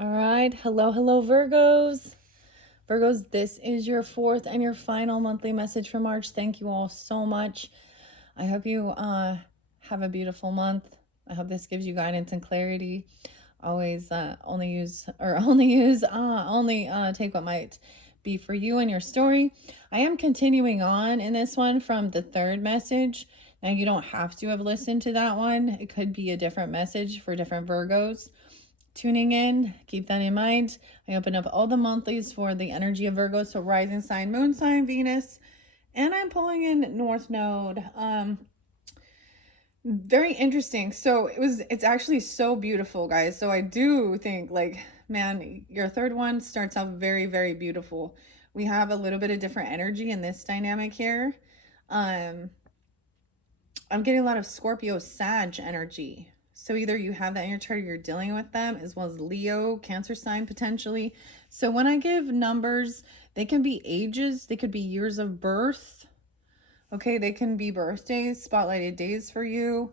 All right. Hello, Virgos. Virgos, this is your fourth and your final monthly message for March. Thank you all so much. I hope you have a beautiful month. I hope this gives you guidance and clarity. Always only take what might be for you and your story. I am continuing on in this one from the third message. Now, you don't have to have listened to that one. It could be a different message for different Virgos tuning in. Keep that in mind. I open up all the monthlies for the energy of Virgo, so rising sign, moon sign, Venus, and I'm pulling in North Node. Very interesting. So it's actually so beautiful, guys. So I do think, like, man, your third one starts out very, very beautiful. We have a little bit of different energy in this dynamic here. I'm getting a lot of Scorpio Sag energy. So either you have that in your chart or you're dealing with them, as well as Leo, Cancer sign potentially. So when I give numbers, they can be ages, they could be years of birth. Okay, they can be birthdays, spotlighted days for you.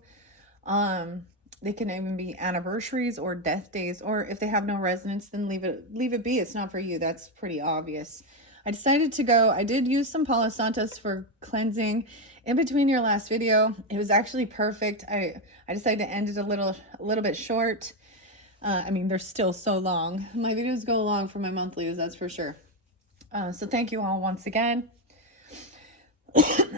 They can even be anniversaries or death days, or if they have no resonance, then leave it be. It's not for you. That's pretty obvious. I decided to go, I did use some Palo Santos for cleansing in between your last video. It was actually perfect. I decided to end it a little bit short. I mean, they're still so long. My videos go long for my monthlies, that's for sure. So thank you all once again.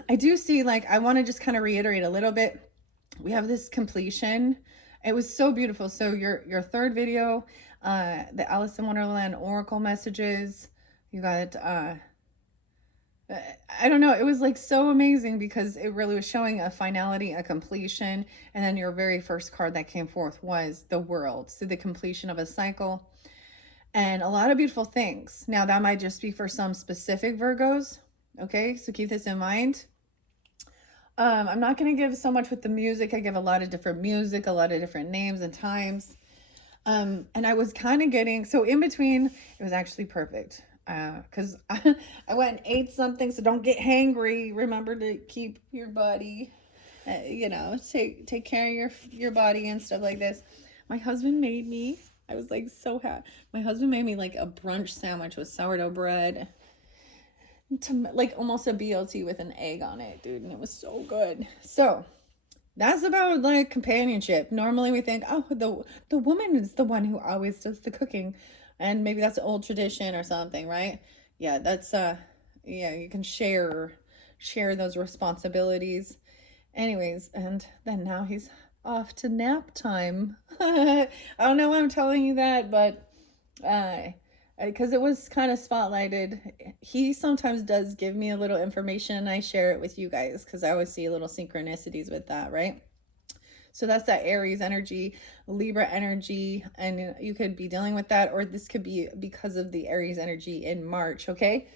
I do see, like, I want to just kind of reiterate a little bit. We have this completion. It was so beautiful. So your third video, the Alice in Wonderland Oracle messages, you got, I don't know, it was like so amazing because it really was showing a finality, a completion. And then your very first card that came forth was the World. So the completion of a cycle and a lot of beautiful things. Now that might just be for some specific Virgos. Okay, so keep this in mind. I'm not going to give so much with the music. I give a lot of different music, a lot of different names and times. And I was kind of getting, so in between, it was actually perfect. Because I went and ate something, so don't get hangry. Remember to keep your body, take care of your body and stuff like this. My husband made me, I was like so happy. My husband made me like a brunch sandwich with sourdough bread, like almost a BLT with an egg on it, dude, and it was so good. So that's about like companionship. Normally we think, oh, the woman is the one who always does the cooking, and maybe that's an old tradition or something, right? Yeah, that's yeah, you can share those responsibilities. Anyways, and then now he's off to nap time. I don't know why I'm telling you that, but because it was kind of spotlighted. He sometimes does give me a little information and I share it with you guys because I always see little synchronicities with that, right? So that's that Aries energy, Libra energy, and you could be dealing with that, or this could be because of the Aries energy in March, okay?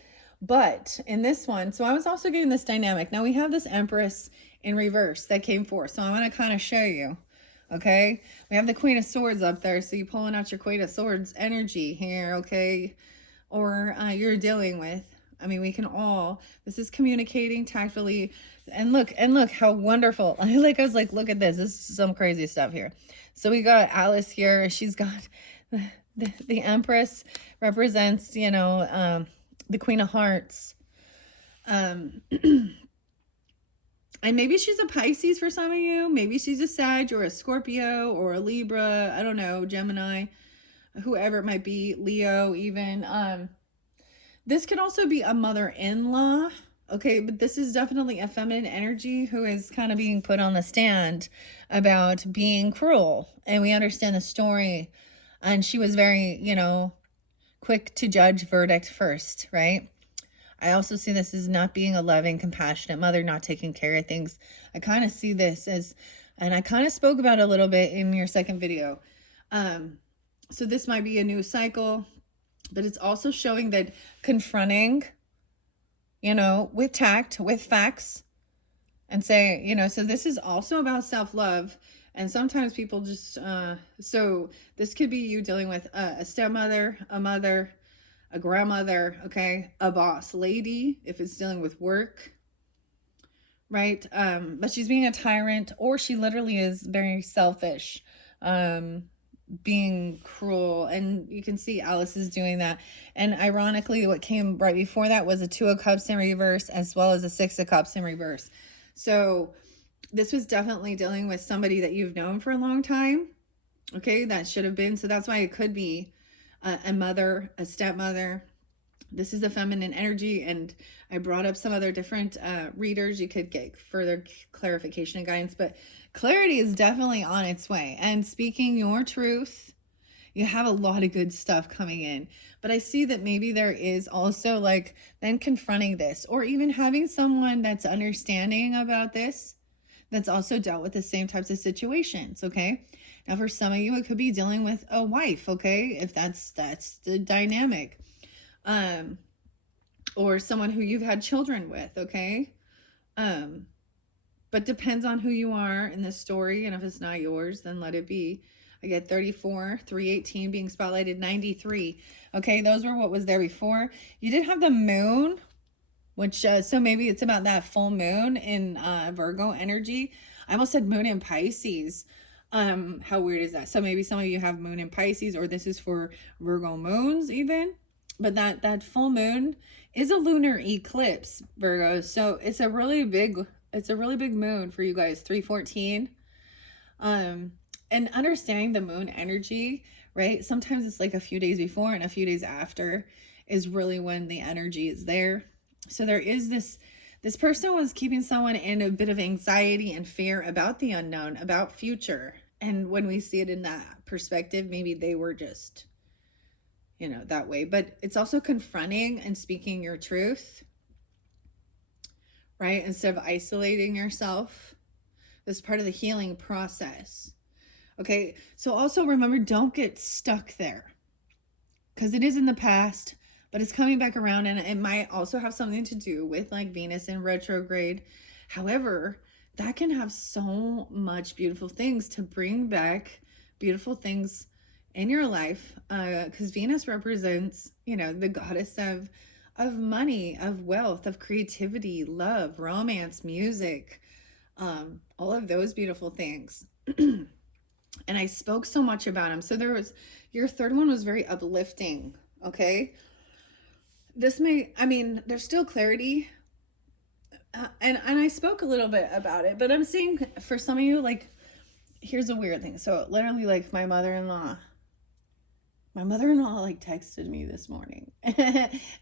But in this one, so I was also getting this dynamic. Now we have this Empress in reverse that came forth. So I want to kind of show you. Okay, we have the Queen of Swords up there, so you're pulling out your Queen of Swords energy here, okay? Or you're dealing with, I mean, we can all, this is communicating tactfully, and look how wonderful. I was like, look at this is some crazy stuff here. So we got Alice here. She's got the Empress represents, the Queen of Hearts. And maybe she's a Pisces for some of you. Maybe she's a Sag or a Scorpio or a Libra. I don't know, Gemini, whoever it might be, Leo even. This could also be a mother-in-law. Okay, but this is definitely a feminine energy who is kind of being put on the stand about being cruel. And we understand the story. And she was very, quick to judge verdict first, right? I also see this as not being a loving, compassionate mother, not taking care of things. I kind of see this as, and I kind of spoke about it a little bit in your second video. So this might be a new cycle, but it's also showing that confronting, with tact, with facts, and say, so this is also about self-love. And sometimes people just, so this could be you dealing with a stepmother, a mother, a grandmother, okay, a boss lady, if it's dealing with work, right? But she's being a tyrant, or she literally is very selfish. being cruel, and you can see Alice is doing that. And ironically, what came right before that was a Two of Cups in reverse, as well as a Six of Cups in reverse. So this was definitely dealing with somebody that you've known for a long time. Okay, that should have been. So that's why it could be a mother, a stepmother. This is the feminine energy, and I brought up some other different readers. You could get further clarification and guidance, but clarity is definitely on its way. And speaking your truth, you have a lot of good stuff coming in. But I see that maybe there is also like then confronting this, or even having someone that's understanding about this, that's also dealt with the same types of situations. Okay, now for some of you it could be dealing with a wife, okay, if that's the dynamic, or someone who you've had children with, okay, but depends on who you are in this story, and if it's not yours, then let it be. I get 34, 318 being spotlighted, 93. Okay, those were what was there before. You did have the moon, which so maybe it's about that full moon in Virgo energy. I almost said moon in Pisces. How weird is that? So maybe some of you have moon in Pisces, or this is for Virgo moons even. But that full moon is a lunar eclipse, Virgo. So it's a really big moon for you guys, 314. And understanding the moon energy, right? Sometimes it's like a few days before and a few days after is really when the energy is there. So there is this person was keeping someone in a bit of anxiety and fear about the unknown, about future. And when we see it in that perspective, maybe they were just, that way. But it's also confronting and speaking your truth, right? Instead of isolating yourself. This is part of the healing process. Okay, so also remember, don't get stuck there, because it is in the past, but it's coming back around, and it might also have something to do with like Venus in retrograde. However, that can have so much beautiful things to bring back beautiful things in your life, because Venus represents, the goddess of money, of wealth, of creativity, love, romance, music, all of those beautiful things. And I spoke so much about him. So your third one was very uplifting. Okay. There's still clarity. And I spoke a little bit about it, but I'm seeing for some of you, like, here's a weird thing. So literally, like, my mother-in-law like texted me this morning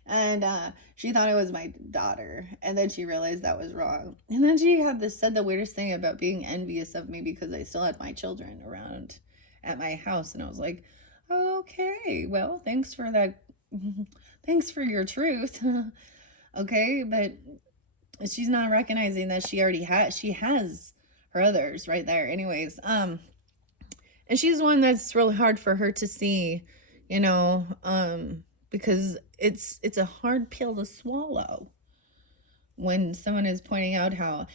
and she thought it was my daughter, and then she realized that was wrong, and then she said the weirdest thing about being envious of me because I still had my children around at my house. And I was like, okay, well, thanks for that. Thanks for your truth. Okay, but she's not recognizing that she has her others right there anyways. And she's one that's really hard for her to see, because it's a hard pill to swallow when someone is pointing out how,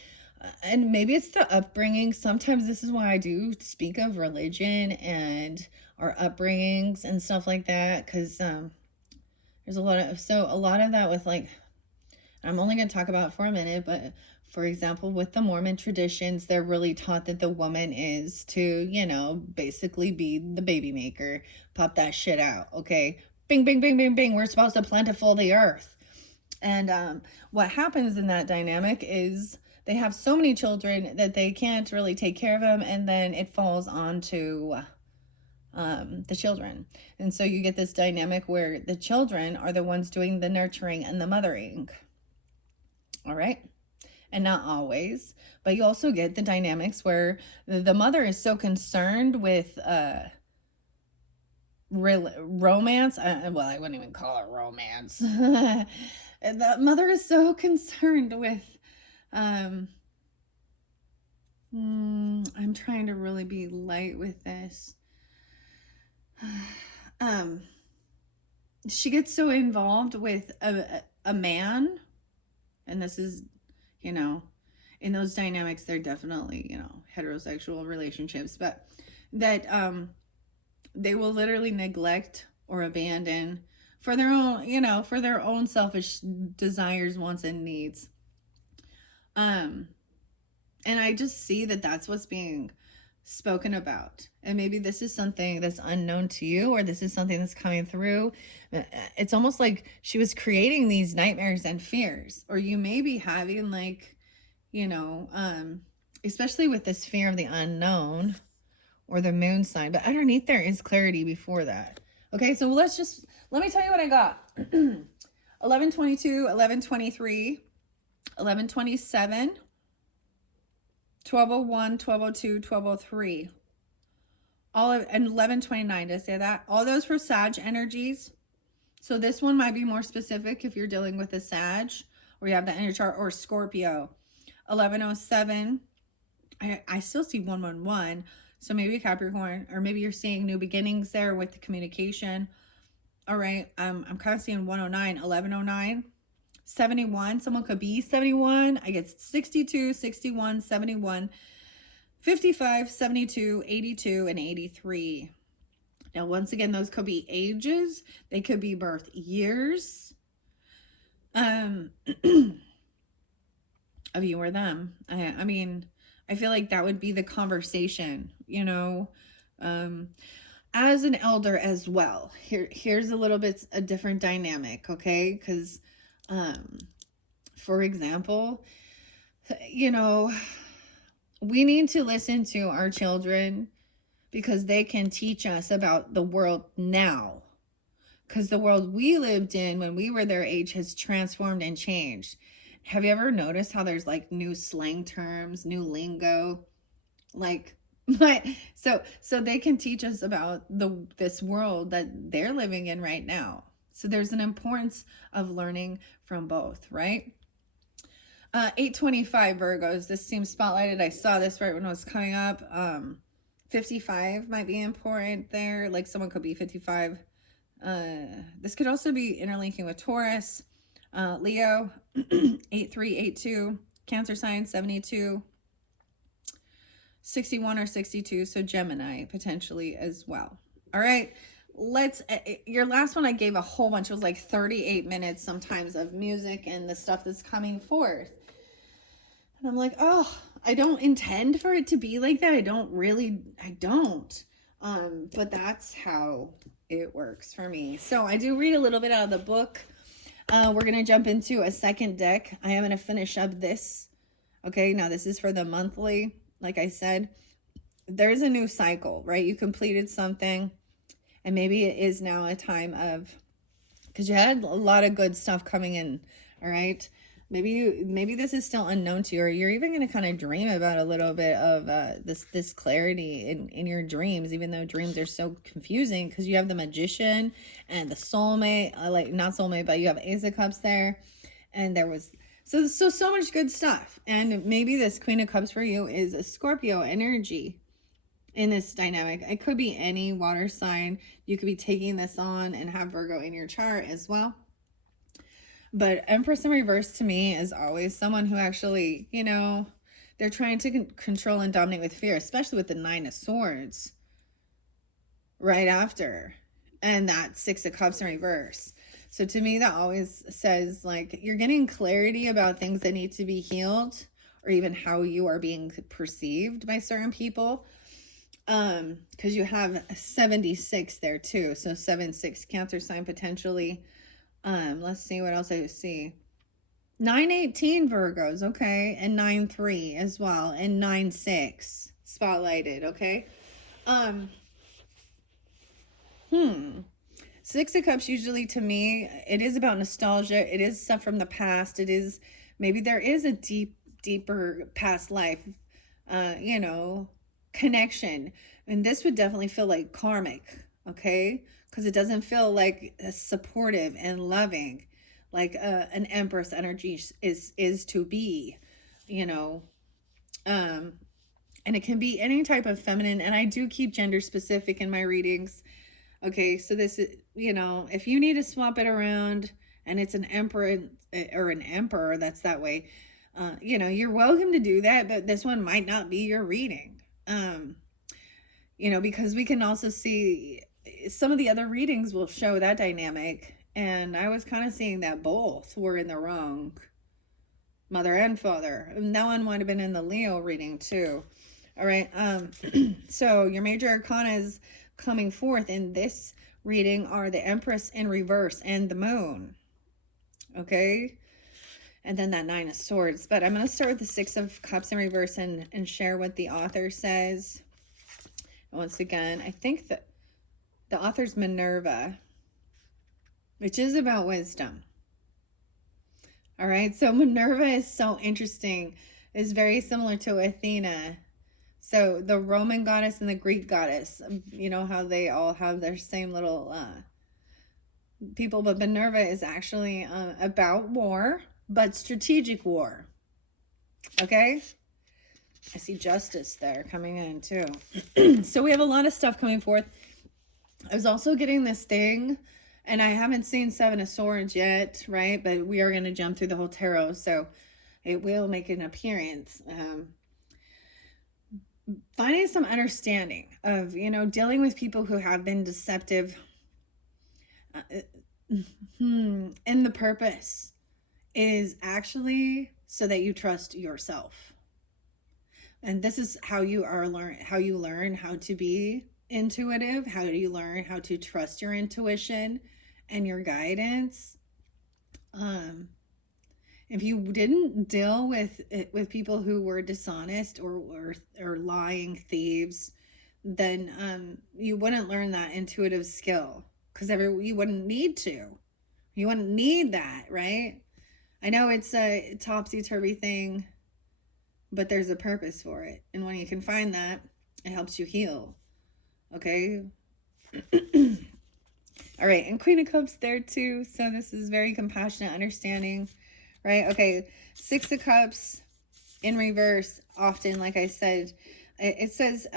and maybe it's the upbringing. Sometimes this is why I do speak of religion and our upbringings and stuff like that, because there's a lot of that with, like, I'm only going to talk about it for a minute, but for example, with the Mormon traditions, they're really taught that the woman is to, basically be the baby maker, pop that shit out, okay? Bing, bing, bing, bing, bing. We're supposed to plentiful the earth. And what happens in that dynamic is they have so many children that they can't really take care of them, and then it falls onto the children. And so you get this dynamic where the children are the ones doing the nurturing and the mothering. All right? And not always, but you also get the dynamics where the mother is so concerned with romance. Well, I wouldn't even call it romance. The mother is so concerned with I'm trying to really be light with this. She gets so involved with a man, and this is, in those dynamics, they're definitely, heterosexual relationships, but that they will literally neglect or abandon for their own selfish desires, wants, and needs. And I just see that that's what's being spoken about. And maybe this is something that's unknown to you, or this is something that's coming through. It's almost like she was creating these nightmares and fears, or you may be having like, you know, especially with this fear of the unknown or the moon sign. But underneath there is clarity before that. Okay, so let me tell you what I got. 1122, 1123, 1127, 1201, 1202, 1203. All of, and 1129, did I say that? All those for Sag energies. So this one might be more specific if you're dealing with a Sag, or you have that in your chart, or Scorpio. 1107, I still see 111. So maybe Capricorn, or maybe you're seeing new beginnings there with the communication. All right, I'm kind of seeing 109, 1109, 71. Someone could be 71. I get 62, 61, 71, 55, 72, 82, and 83. Now, once again, those could be ages. They could be birth years of you or them. I mean, I feel like that would be the conversation, you know, as an elder as well. Here's a little bit a different dynamic, okay? Because, for example, you know, we need to listen to our children because they can teach us about the world now. Because the world we lived in when we were their age has transformed and changed. Have you ever noticed how there's like new slang terms, new lingo? Like, so they can teach us about this world that they're living in right now. So there's an importance of learning from both, right? 825 Virgos. This seems spotlighted. I saw this right when it was coming up. 55 might be important there. Like someone could be 55. This could also be interlinking with Taurus, Leo, 8382, Cancer sign 72, 61 or 62. So Gemini potentially as well. All right. Your last one I gave a whole bunch. It was like 38 minutes sometimes of music and the stuff that's coming forth. And I'm like, oh, I don't intend for it to be like that. I don't. But that's how it works for me. So I do read a little bit out of the book. We're going to jump into a second deck. I am going to finish up this. Okay, now this is for the monthly. Like I said, there's a new cycle, right? You completed something, and maybe it is now a time of, because you had a lot of good stuff coming in, all right? Maybe this is still unknown to you, or you're even going to kind of dream about a little bit of this clarity in your dreams, even though dreams are so confusing because you have the Magician and the Soulmate, like not Soulmate, but you have Ace of Cups there, and there was so much good stuff. And maybe this Queen of Cups for you is a Scorpio energy in this dynamic. It could be any water sign. You could be taking this on and have Virgo in your chart as well. But Empress in reverse to me is always someone who actually, you know, they're trying to control and dominate with fear, especially with the Nine of Swords right after. And that Six of Cups in reverse. So to me, that always says like you're getting clarity about things that need to be healed, or even how you are being perceived by certain people. Because you have 76 there too. So 7-6 Cancer sign potentially. Let's see what else I see. 9-18 Virgos, okay, and 9-3 as well, and 9-6 spotlighted, okay. Six of Cups usually to me, it is about nostalgia. It is stuff from the past. It is, maybe there is a deeper past life, you know, connection. And this would definitely feel like karmic, okay? Because it doesn't feel like supportive and loving, like an Empress energy is to be, you know. And it can be any type of feminine, and I do keep gender specific in my readings. Okay, so this is, you know, if you need to swap it around and it's an emperor or an emperor that's that way, you know, you're welcome to do that, but this one might not be your reading. You know, because we can also see some of the other readings will show that dynamic, and I was kind of seeing that both were in the wrong, mother and father. And that one might have been in the Leo reading too. All right. So your major arcanas coming forth in this reading are the Empress in reverse and the Moon. Okay. And then that Nine of Swords. But I'm going to start with the Six of Cups in reverse and share what the author says. Once again, I think that the author's Minerva, which is about wisdom. All right. So Minerva is so interesting. It's very similar to Athena. So the Roman goddess and the Greek goddess, you know how they all have their same little people, but Minerva is actually about war, but strategic war. Okay? I see justice there coming in too. So we have a lot of stuff coming forth. I was also getting this thing, and I haven't seen Seven of Swords yet, right? But we are going to jump through the whole tarot, so it will make an appearance. Finding some understanding of, dealing with people who have been deceptive. And the purpose is actually so that you trust yourself. And this is how you learn how to be intuitive. How do you learn how to trust your intuition and your guidance? If you didn't deal with people who were dishonest or lying thieves, then you wouldn't learn that intuitive skill, because you wouldn't need to. You wouldn't need that, right? I know it's a topsy-turvy thing, but there's a purpose for it. And when you can find that, it helps you heal. Okay? All right, and Queen of Cups there too. So this is very compassionate, understanding, right? Okay, Six of Cups in reverse, often, like I said, it says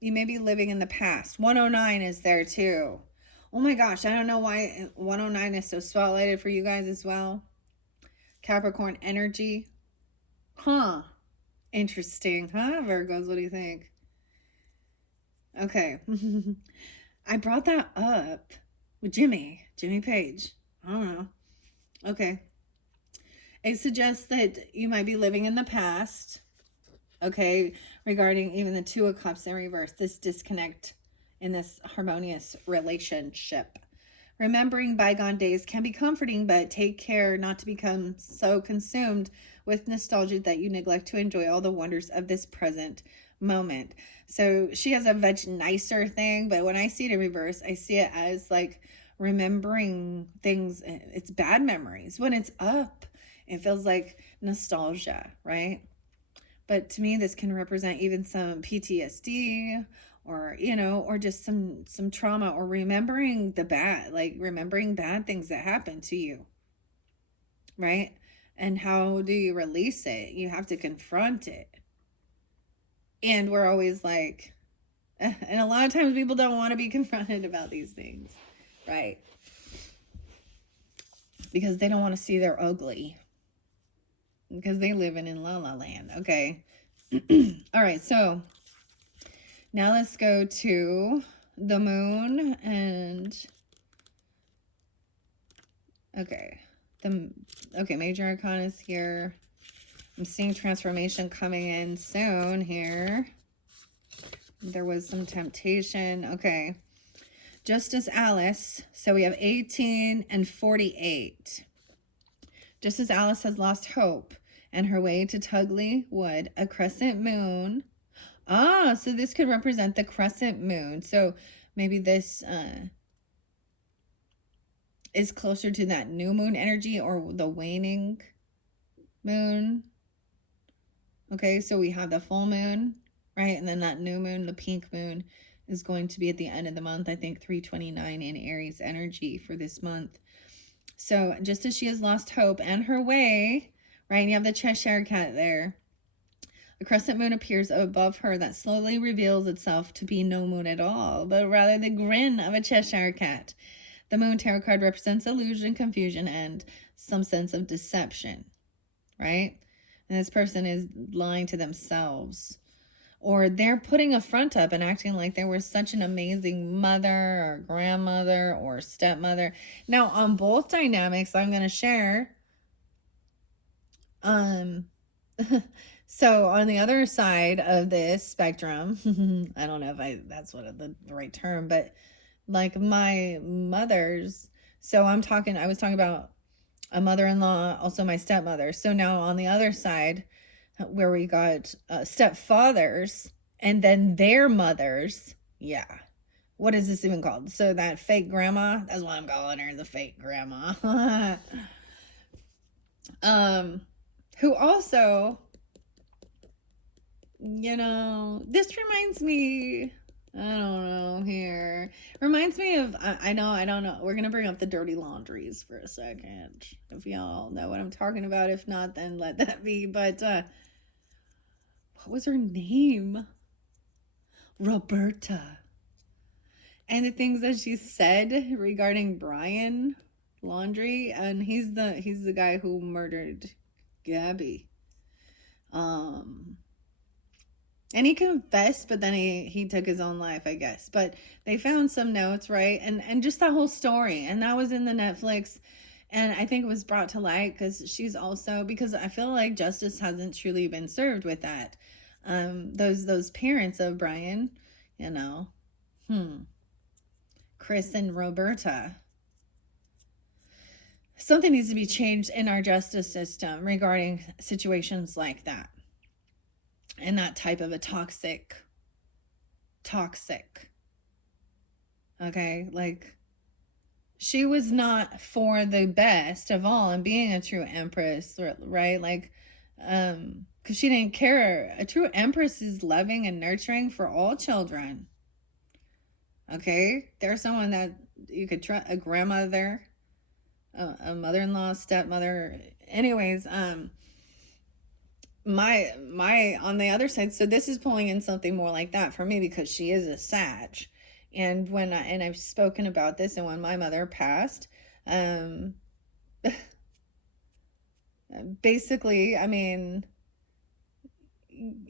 you may be living in the past. 109 is there too. Oh my gosh, I don't know why 109 is so spotlighted for you guys as well. Capricorn energy. Huh. Interesting, huh, Virgos? What do you think? Okay. I brought that up with Jimmy Page. I don't know. Okay. It suggests that you might be living in the past. Okay. Regarding even the Two of Cups in reverse, this disconnect in this harmonious relationship. Remembering bygone days can be comforting, but take care not to become so consumed with nostalgia that you neglect to enjoy all the wonders of this present moment. So she has a veg nicer thing, but when I see it in reverse, I see it as like remembering things. It's bad memories. When it's up, it feels like nostalgia, right? But to me, this can represent even some PTSD, or or just some trauma, or remembering the bad, like remembering bad things that happened to you, right? And how do you release it? You have to confront it. And we're always like, and a lot of times people don't want to be confronted about these things, right? Because they don't want to see they're ugly, because they live in la la land. Okay. All right, so now let's go to the moon and okay. Major arcana is here. I'm seeing transformation coming in soon here. There was some temptation. Okay. Just as Alice, so we have 18 and 48. Just as Alice has lost hope and her way to Tugley Wood, a crescent moon. So this could represent the crescent moon. So maybe this is closer to that new moon energy or the waning moon. Okay, so we have the full moon, right? And then that new moon, the pink moon, is going to be at the end of the month. I think 329 in Aries energy for this month. So just as she has lost hope and her way, right? And you have the Cheshire cat there. The crescent moon appears above her that slowly reveals itself to be no moon at all, but rather the grin of a Cheshire cat. The moon tarot card represents illusion, confusion, and some sense of deception, right? And this person is lying to themselves, or they're putting a front up and acting like they were such an amazing mother or grandmother or stepmother. Now, on both dynamics, I'm going to share So on the other side of this spectrum, I don't know if that's what the right term, but like my mother's, so I was talking about a mother-in-law, also my stepmother. So now on the other side, where we got stepfathers and then their mothers, yeah. What is this even called? So that fake grandma, that's what I'm calling her, the fake grandma. um, who also, this reminds me, I don't know here. Reminds me of, I know, I don't know. We're going to bring up the dirty laundries for a second. If y'all know what I'm talking about. If not, then let that be. But what was her name? Roberta. And the things that she said regarding Brian Laundrie, and he's the guy who murdered Gabby. And he confessed, but then he took his own life, I guess. But they found some notes, right? And just that whole story. And that was in the Netflix. And I think it was brought to light because she's also, because I feel like justice hasn't truly been served with that. Those parents of Brian, you know. Chris and Roberta. Something needs to be changed in our justice system regarding situations like that. And that type of a toxic. Okay, like she was not for the best of all and being a true empress, right? Like, because she didn't care. A true empress is loving and nurturing for all children. Okay, there's someone that you could trust, a grandmother, a mother-in-law, stepmother. Anyways, my on the other side, so this is pulling in something more like that for me because she is a Sag. And and I've spoken about this, and when my mother passed, basically, I mean,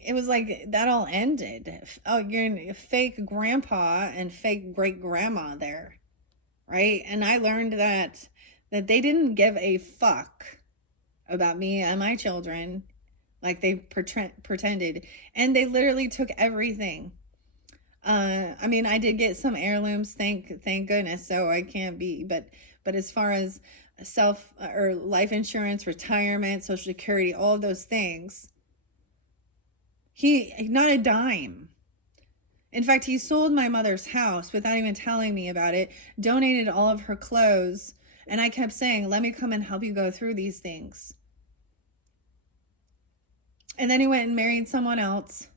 it was like that all ended. Oh, you're a fake grandpa and fake great grandma there, right? And I learned that they didn't give a fuck about me and my children like they pretended, and they literally took everything. I mean, I did get some heirlooms, thank goodness, so I can't be, but as far as self or life insurance, retirement, social security, all of those things, he, not a dime. In fact, he sold my mother's house without even telling me about it, donated all of her clothes, and I kept saying, let me come and help you go through these things. And then he went and married someone else.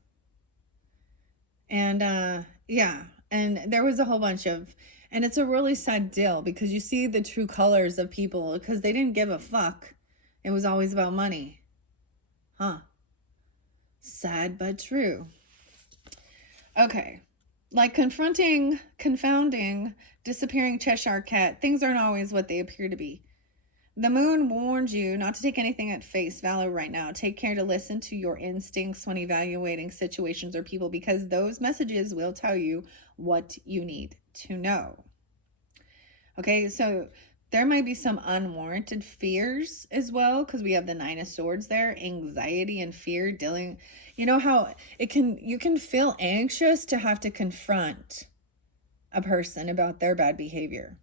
And yeah, and there was a whole bunch of, and it's a really sad deal because you see the true colors of people because they didn't give a fuck. It was always about money. Sad but true. Okay. Like confounding, disappearing Cheshire cat, things aren't always what they appear to be. The moon warns you not to take anything at face value right now. Take care to listen to your instincts when evaluating situations or people because those messages will tell you what you need to know. Okay, so there might be some unwarranted fears as well because we have the Nine of Swords there, anxiety and fear dealing. You know how you can feel anxious to have to confront a person about their bad behavior.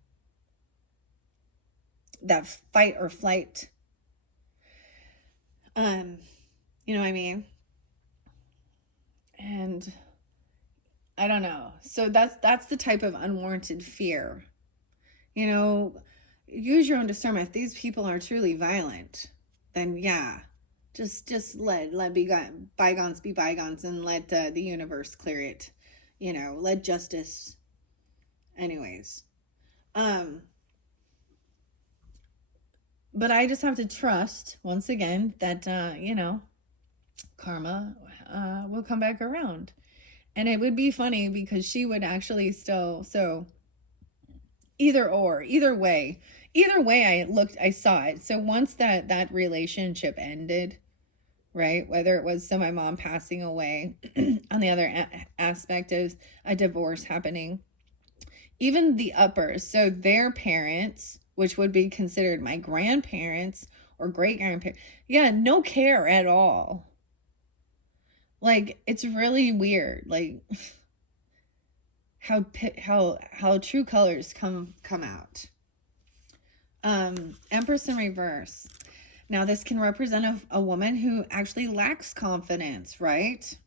That fight or flight. You know what I mean? And I don't know. So that's the type of unwarranted fear. You know, use your own discernment. If these people are truly violent, then yeah, just let bygones be bygones and let the universe clear it. You know, let justice. Anyways, but I just have to trust once again that karma will come back around. And it would be funny because she would actually still, so either way I saw it. So once that relationship ended, right, whether it was my mom passing away on the other aspect of a divorce happening, even the uppers, so their parents, which would be considered my grandparents or great grandparents, yeah, no care at all. Like, it's really weird, like how true colors come out. Empress in reverse. Now, this can represent a woman who actually lacks confidence, right?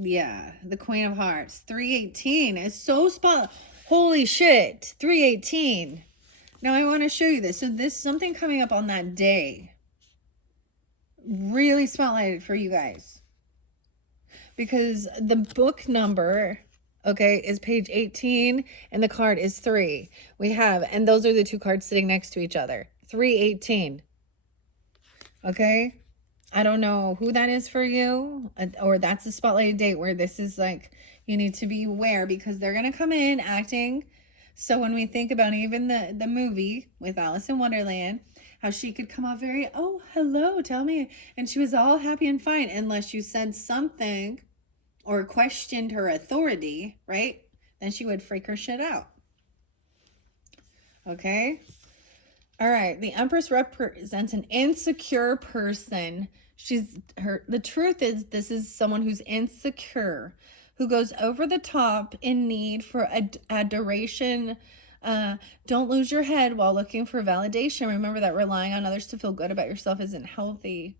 Yeah, the Queen of Hearts. 318 is so spot. Holy shit, 318. Now, I want to show you this. So, this something coming up on that day. Really spotlighted for you guys. Because the book number, okay, is page 18 and the card is 3. We have, and those are the two cards sitting next to each other. 318. Okay? I don't know who that is for you, or that's a spotlighted date where this is like, you need to be aware because they're going to come in acting. So when we think about even the movie with Alice in Wonderland, how she could come out very, oh, hello, tell me. And she was all happy and fine unless you said something or questioned her authority, right? Then she would freak her shit out. Okay? All right, the Empress represents an insecure person. The truth is this is someone who's insecure, who goes over the top in need for adoration. Don't lose your head while looking for validation. Remember that relying on others to feel good about yourself isn't healthy.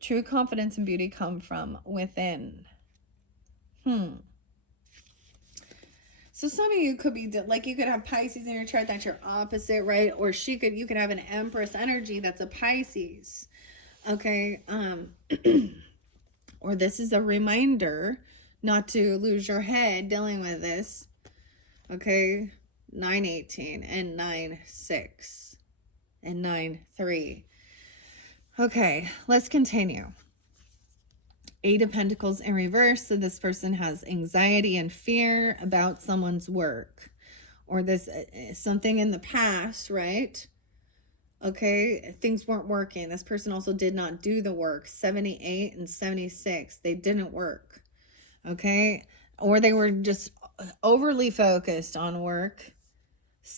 True confidence and beauty come from within. So some of you could be like, you could have Pisces in your chart, that's your opposite, right? Or you could have an Empress energy that's a Pisces. Okay. Or this is a reminder not to lose your head dealing with this. Okay. 918 and 96 and 93. Okay, let's continue. 8 of Pentacles in reverse. So this person has anxiety and fear about someone's work, or this something in the past, right? Okay, things weren't working. This person also did not do the work. 78 and 76, they didn't work. Okay, or they were just overly focused on work.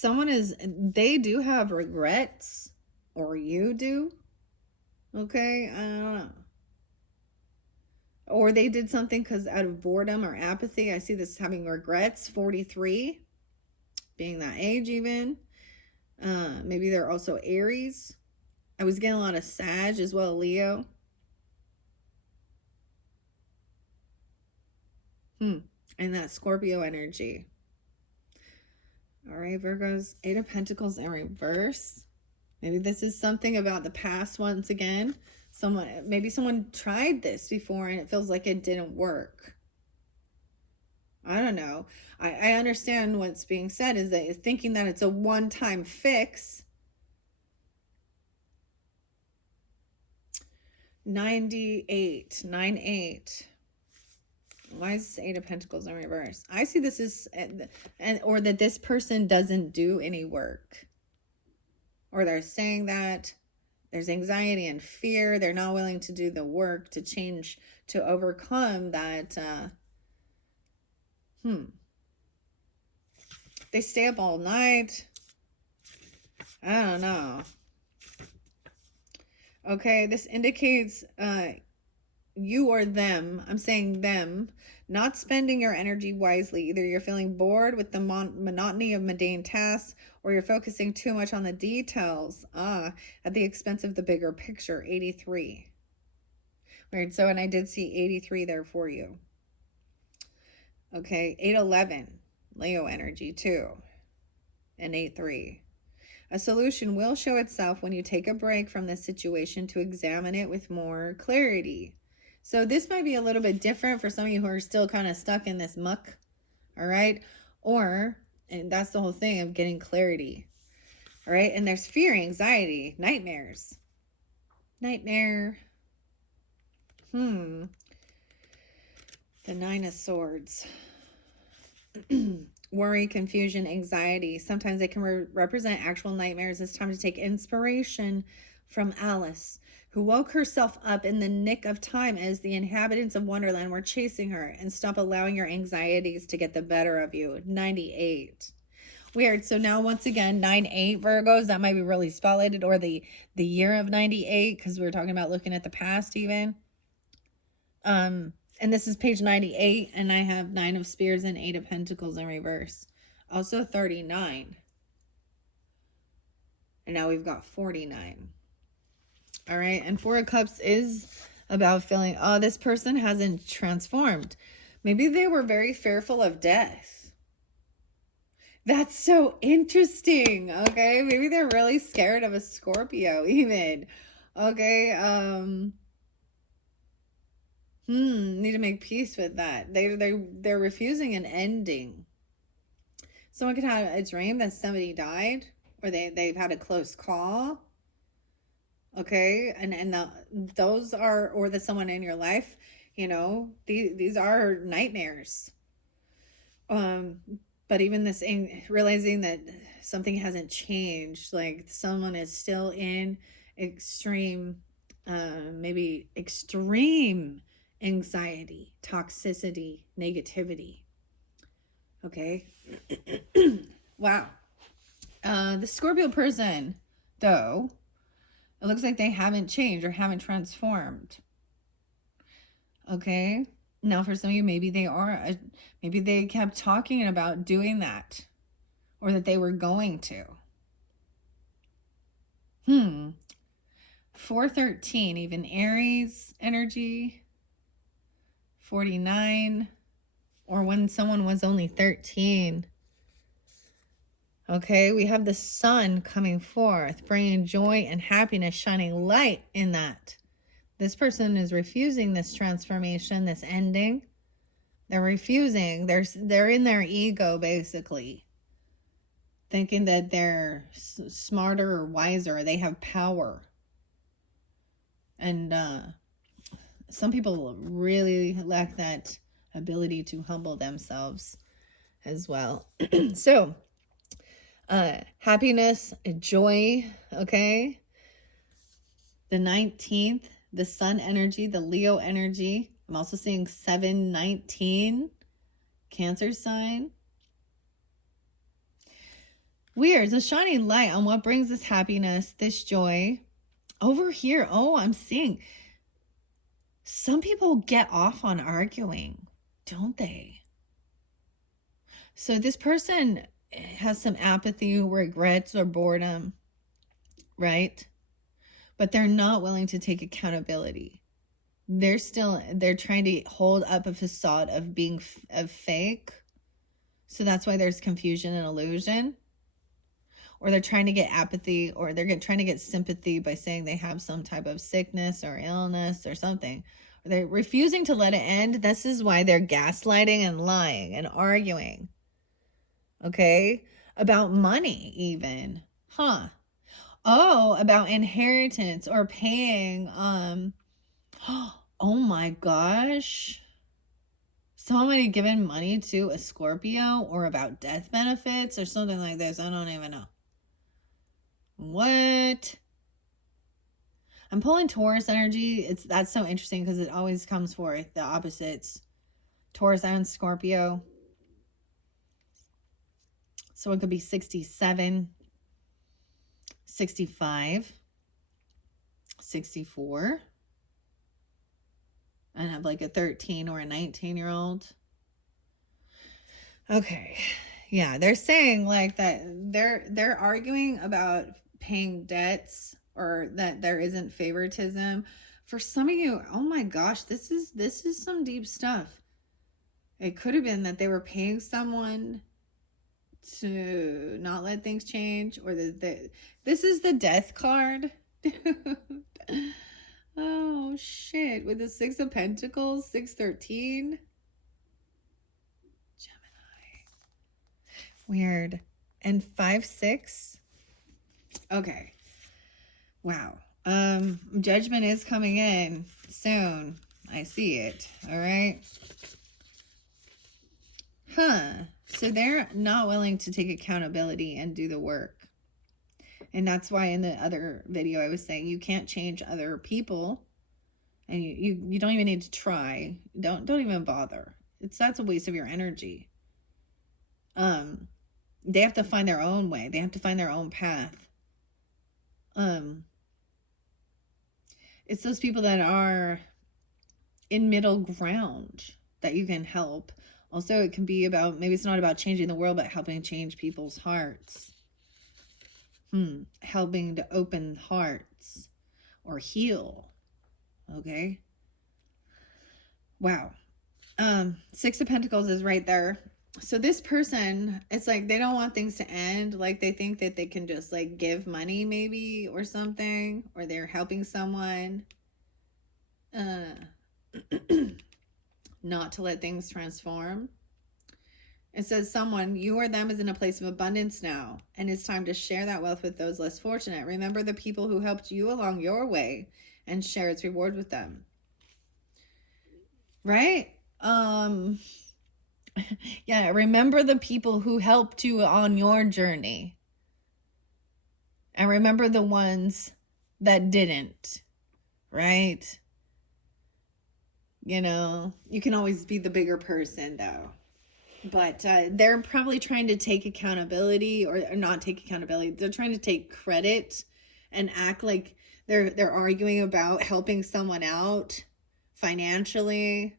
They do have regrets, or you do. Okay, I don't know. Or they did something because out of boredom or apathy. I see this having regrets. 43, being that age even. Maybe they're also Aries. I was getting a lot of Sag as well, Leo. And that Scorpio energy. All right, Virgos, 8 of Pentacles in reverse. Maybe this is something about the past once again. Maybe someone tried this before and it feels like it didn't work. I don't know. I understand what's being said is that thinking that it's a one-time fix. 98, 98. Why is this 8 of Pentacles in reverse? I see this as, or that this person doesn't do any work. Or they're saying that there's anxiety and fear. They're not willing to do the work to change, to overcome that. They stay up all night. I don't know. Okay, this indicates you or them. I'm saying them. Not spending your energy wisely. Either you're feeling bored with the monotony of mundane tasks, or you're focusing too much on the details at the expense of the bigger picture. 83. Weird. So, and I did see 83 there for you. Okay, 811. Leo energy too. And 83. A solution will show itself when you take a break from this situation to examine it with more clarity. So this might be a little bit different for some of you who are still kind of stuck in this muck. All right. And that's the whole thing of getting clarity. All right. And there's fear, anxiety, nightmares. Nightmare. The 9 of Swords. Worry, confusion, anxiety. Sometimes they can represent actual nightmares. It's time to take inspiration from Alice, who woke herself up in the nick of time as the inhabitants of Wonderland were chasing her, and stop allowing your anxieties to get the better of you. 98. Weird. So now once again, 9-8 Virgos, that might be really spotlighted, or the year of 98, because we were talking about looking at the past even. And this is page 98, and I have 9 of Spears and 8 of Pentacles in reverse. Also 39. And now we've got 49. All right. And 4 of Cups is about feeling, oh, this person hasn't transformed. Maybe they were very fearful of death. That's so interesting. Okay. Maybe they're really scared of a Scorpio even. Okay. Need to make peace with that. They're refusing an ending. Someone could have a dream that somebody died, or they've had a close call. Okay. And those are, or that someone in your life, you know, these are nightmares. But even this, realizing that something hasn't changed, like someone is still in extreme, maybe extreme anxiety, toxicity, negativity. Okay. Wow. The Scorpio person, though, it looks like they haven't changed or haven't transformed. Okay. Now, for some of you, maybe they are, maybe they kept talking about doing that, or that they were going to. 413, even Aries energy. 49, or when someone was only 13. Okay, we have the sun coming forth, bringing joy and happiness, shining light in that. This person is refusing this transformation, this ending. They're refusing. They're in their ego, basically, thinking that they're smarter or wiser. They have power. And some people really lack that ability to humble themselves as well. So, happiness, joy, okay? The 19th, the sun energy, the Leo energy. I'm also seeing 719, Cancer sign. Weird. It's a shining light on what brings this happiness, this joy. Over here, oh, I'm seeing some people get off on arguing, don't they? So this person has some apathy, regrets, or boredom, right? But they're not willing to take accountability. They're trying to hold up a facade of being fake. So that's why there's confusion and illusion. Or they're trying to get apathy, or they're trying to get sympathy by saying they have some type of sickness or illness or something. Or they're refusing to let it end. This is why they're gaslighting and lying and arguing. Okay? About money even. Oh, about inheritance or paying. Oh my gosh. Somebody giving money to a Scorpio, or about death benefits or something like this. I don't even know. What? I'm pulling Taurus energy. That's so interesting because it always comes forth the opposites. Taurus and Scorpio. So it could be 67, 65, 64. And have like a 13 or a 19-year-old. Okay. Yeah, they're saying like that they're arguing about paying debts, or that there isn't favoritism. For some of you, oh my gosh, this is some deep stuff. It could have been that they were paying someone to not let things change, or this is the death card. Oh shit, with the 6 of Pentacles, 613. Gemini. Weird. And 5-6. Okay. Wow. Judgment is coming in soon. I see it. All right. So they're not willing to take accountability and do the work. And that's why in the other video I was saying you can't change other people, and you don't even need to try. Don't even bother. That's a waste of your energy. They have to find their own way. They have to find their own path. It's those people that are in middle ground that you can help. Also, it can be about, maybe it's not about changing the world, but helping change people's hearts. Helping to open hearts or heal. Okay. Wow. Six of Pentacles is right there. So this person, it's like they don't want things to end. Like they think that they can just like give money maybe or something, or they're helping someone not to let things transform. It says someone, you or them, is in a place of abundance now, and it's time to share that wealth with those less fortunate. Remember the people who helped you along your way and share its reward with them. Right? Yeah, remember the people who helped you on your journey. And remember the ones that didn't, right? You know, you can always be the bigger person though. But they're probably trying to take accountability, or not take accountability. They're trying to take credit and act like they're arguing about helping someone out financially.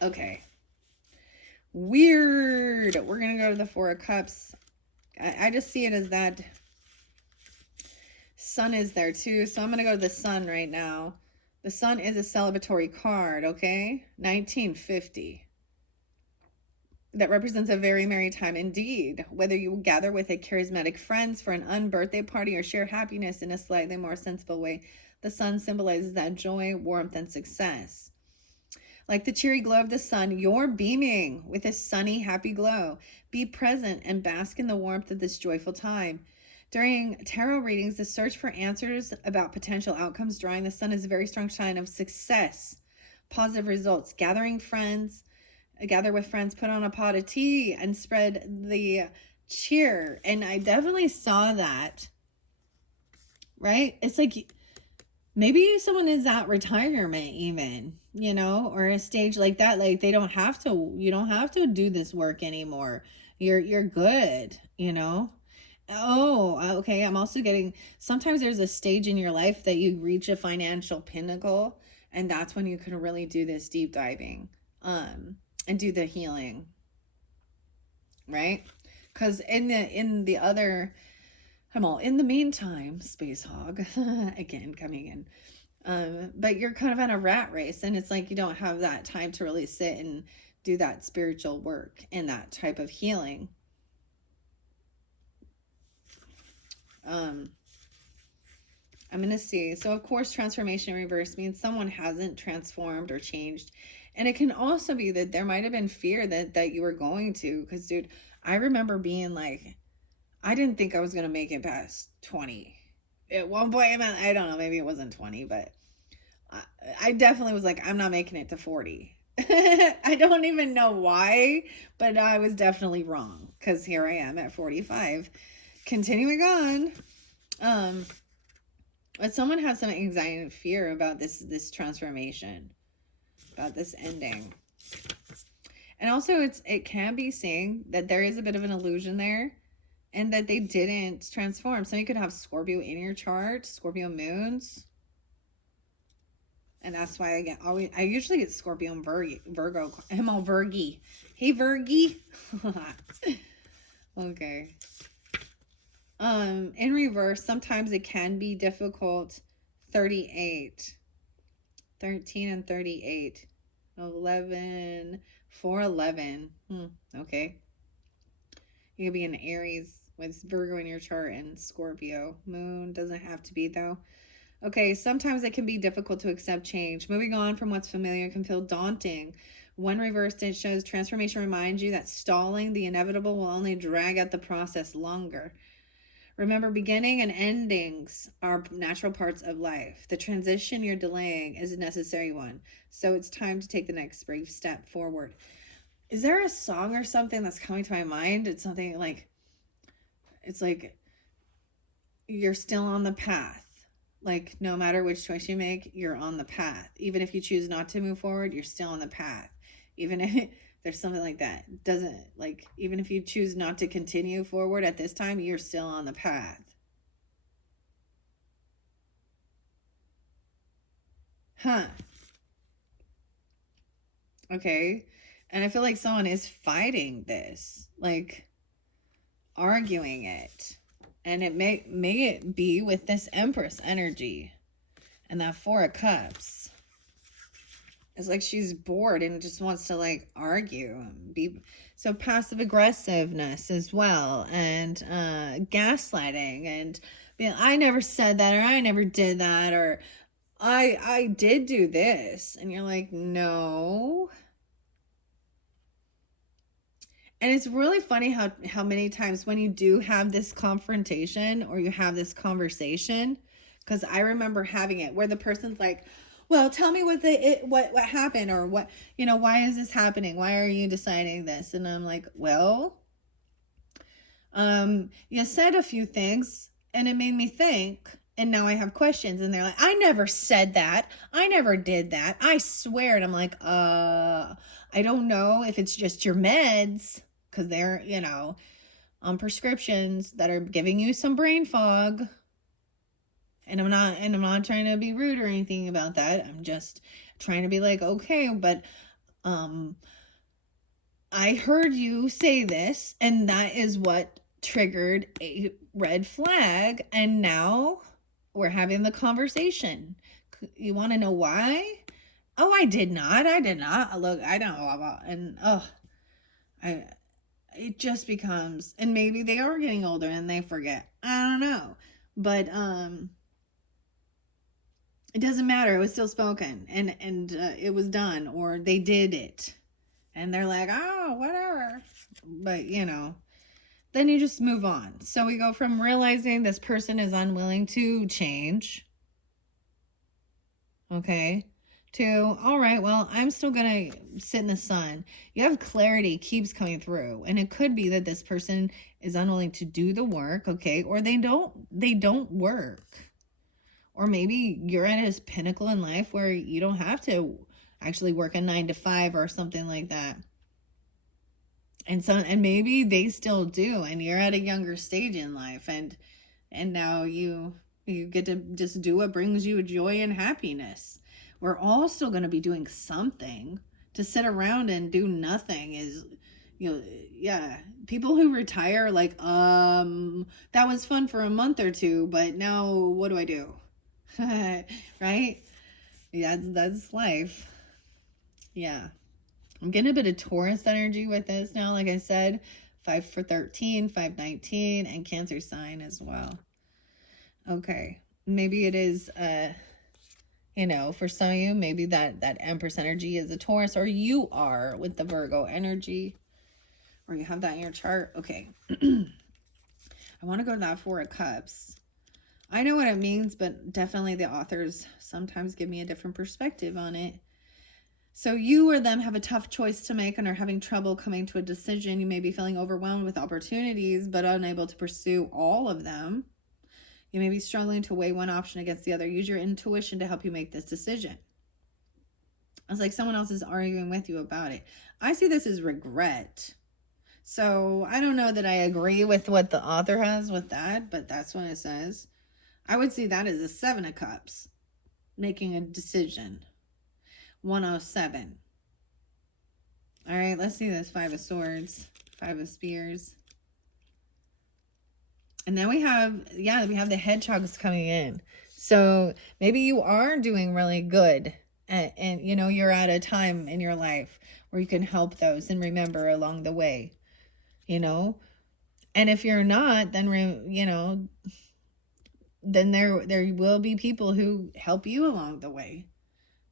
Okay. Weird. We're going to go to the Four of Cups. I just see it as that Sun is there too. So I'm going to go to the Sun right now. The Sun is a celebratory card, okay? 1950. That represents a very merry time indeed. Whether you gather with a charismatic friends for an unbirthday party or share happiness in a slightly more sensible way, the Sun symbolizes that joy, warmth, and success. Like the cheery glow of the sun, you're beaming with a sunny, happy glow. Be present and bask in the warmth of this joyful time. During tarot readings, the search for answers about potential outcomes drawing the Sun is a very strong sign of success, positive results. Gather with friends, put on a pot of tea, and spread the cheer. And I definitely saw that, right? It's like maybe someone is at retirement even, you know, or a stage like that. Like you don't have to do this work anymore. You're good, you know? Oh, okay. I'm also getting, sometimes there's a stage in your life that you reach a financial pinnacle, and that's when you can really do this deep diving, and do the healing, right? Because in the meantime, Space Hog, again, coming in, but you're kind of in a rat race, and it's like you don't have that time to really sit and do that spiritual work and that type of healing. I'm going to see. So, of course, transformation in reverse means someone hasn't transformed or changed. And it can also be that there might have been fear that you were going to. Because, dude, I remember being like, I didn't think I was going to make it past 20. At one point, I don't know, maybe it wasn't 20, but I definitely was like, I'm not making it to 40. I don't even know why, but I was definitely wrong. Because here I am at 45. Continuing on, but someone has some anxiety and fear about this transformation, about this ending. And also it can be saying that there is a bit of an illusion there, and that they didn't transform. So you could have Scorpio in your chart, Scorpio moons. And that's why I usually get Scorpio and Virgo. I'm all Virgy. Hey, Virgy. Okay. In reverse, sometimes it can be difficult. 38, 13 and 38, 11, 411. Okay. You could be in Aries with Virgo in your chart and Scorpio. Moon doesn't have to be though. Okay, sometimes it can be difficult to accept change. Moving on from what's familiar can feel daunting. When reversed, it shows transformation reminds you that stalling the inevitable will only drag out the process longer. Remember, beginning and endings are natural parts of life. The transition you're delaying is a necessary one. So it's time to take the next brave step forward. Is there a song or something that's coming to my mind? It's something like, it's like you're still on the path. Like no matter which choice you make, you're on the path. Even if you choose not to move forward, you're still on the path. Even if There's something like that. Doesn't, like, even if you choose not to continue forward at this time, you're still on the path. Huh. Okay. And I feel like someone is fighting this, like arguing it. And it may it be with this Empress energy and that Four of Cups. It's like she's bored and just wants to like argue and be so passive aggressiveness as well, and gaslighting, and being, I never said that, or I never did that, or I did do this, and you're like, no. And it's really funny how many times when you do have this confrontation or you have this conversation, because I remember having it where the person's like, well, tell me what happened, or what, why is this happening? Why are you deciding this? And I'm like, well, you said a few things and it made me think, and now I have questions. And they're like, I never said that. I never did that. I swear. And I'm like, I don't know if it's just your meds, because they're, on prescriptions that are giving you some brain fog. And I'm not trying to be rude or anything about that. I'm just trying to be like, okay, but I heard you say this, and that is what triggered a red flag, and now we're having the conversation. You want to know why? Oh, I did not. Look, I don't know about, and it just becomes, and maybe they are getting older and they forget. I don't know. But it doesn't matter. It was still spoken, and it was done, or they did it, and they're like, oh, whatever. But then you just move on. So we go from realizing this person is unwilling to change, okay, to, all right, well, I'm still gonna sit in the sun. You have clarity keeps coming through, and it could be that this person is unwilling to do the work, okay, or they don't work. Or maybe you're at a pinnacle in life where you don't have to actually work a 9 to 5 or something like that. And maybe they still do, and you're at a younger stage in life, and now you get to just do what brings you joy and happiness. We're all still going to be doing something. To sit around and do nothing is, yeah. People who retire like, that was fun for a month or two, but now what do I do? Right? Yeah, that's life. Yeah. I'm getting a bit of Taurus energy with this now. Like I said, 5 for 13, 519, and Cancer sign as well. Okay. Maybe it is, for some of you, maybe that Empress energy is a Taurus, or you are with the Virgo energy, or you have that in your chart. Okay. I want to go to that Four of Cups. I know what it means, but definitely the authors sometimes give me a different perspective on it. So you or them have a tough choice to make and are having trouble coming to a decision. You may be feeling overwhelmed with opportunities, but unable to pursue all of them. You may be struggling to weigh one option against the other. Use your intuition to help you make this decision. It's like someone else is arguing with you about it. I see this as regret. So I don't know that I agree with what the author has with that, but that's what it says. I would see that as a 7 of Cups, making a decision. 107. All right, let's see this 5 of Swords, 5 of Spears. And then we have the hedgehogs coming in. So maybe you are doing really good, and you're at a time in your life where you can help those and remember along the way, and if you're not, then then there will be people who help you along the way.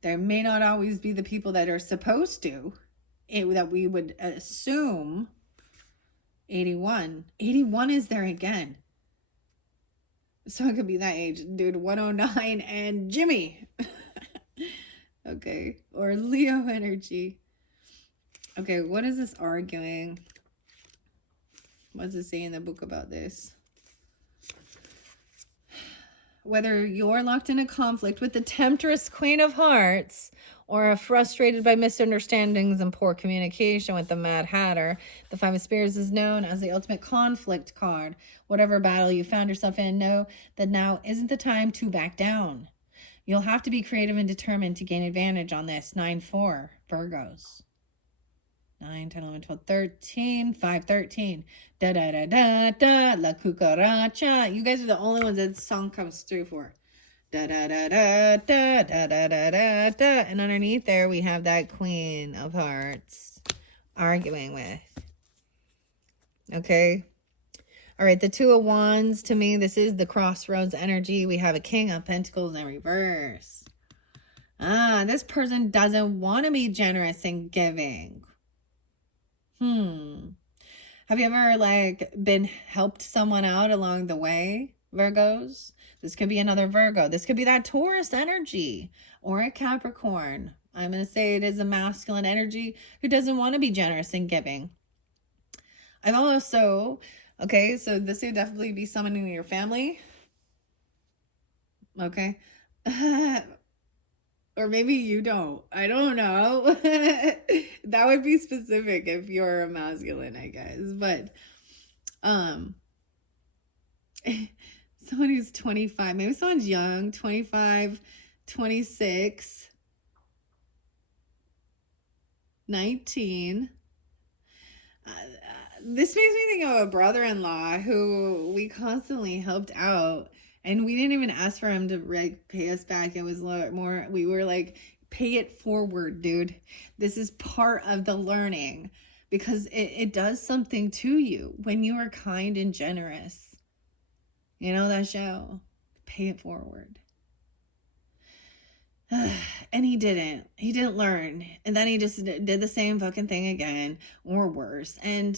There may not always be the people that are supposed to, that we would assume. 81 is there again. So it could be that age, dude. 109 and Jimmy. Okay. Or Leo energy. Okay, what is this arguing? What does it say in the book about this? Whether you're locked in a conflict with the Temptress, Queen of Hearts, or frustrated by misunderstandings and poor communication with the Mad Hatter. The Five of Spears is known as the ultimate conflict card. Whatever battle you found yourself in, know that now isn't the time to back down. You'll have to be creative and determined to gain advantage on this. 9-4, Virgos. 9, 10, 11, 12, 13, 5, 13. Da da da da da, la cucaracha. You guys are the only ones that song comes through for. Da da da da da da da da da da. And underneath there, we have that Queen of Hearts arguing with. Okay. All right, the Two of Wands, to me, this is the crossroads energy. We have a King of Pentacles in reverse. This person doesn't want to be generous and giving. Have you ever, like, been helped someone out along the way, Virgos? This could be another Virgo. This could be that Taurus energy or a Capricorn. I'm going to say it is a masculine energy who doesn't want to be generous and giving. I've also... Okay, so this would definitely be someone in your family. Okay. Or maybe you don't. I don't know. That would be specific if you're a masculine, I guess. But someone who's 25, maybe someone's young, 25, 26, 19. This makes me think of a brother-in-law who we constantly helped out, and we didn't even ask for him to like pay us back. It was more, we were like, pay it forward, dude. This is part of the learning, because it does something to you when you are kind and generous. You know that show, Pay It Forward. And he didn't learn, and then he just did the same fucking thing again, or worse. And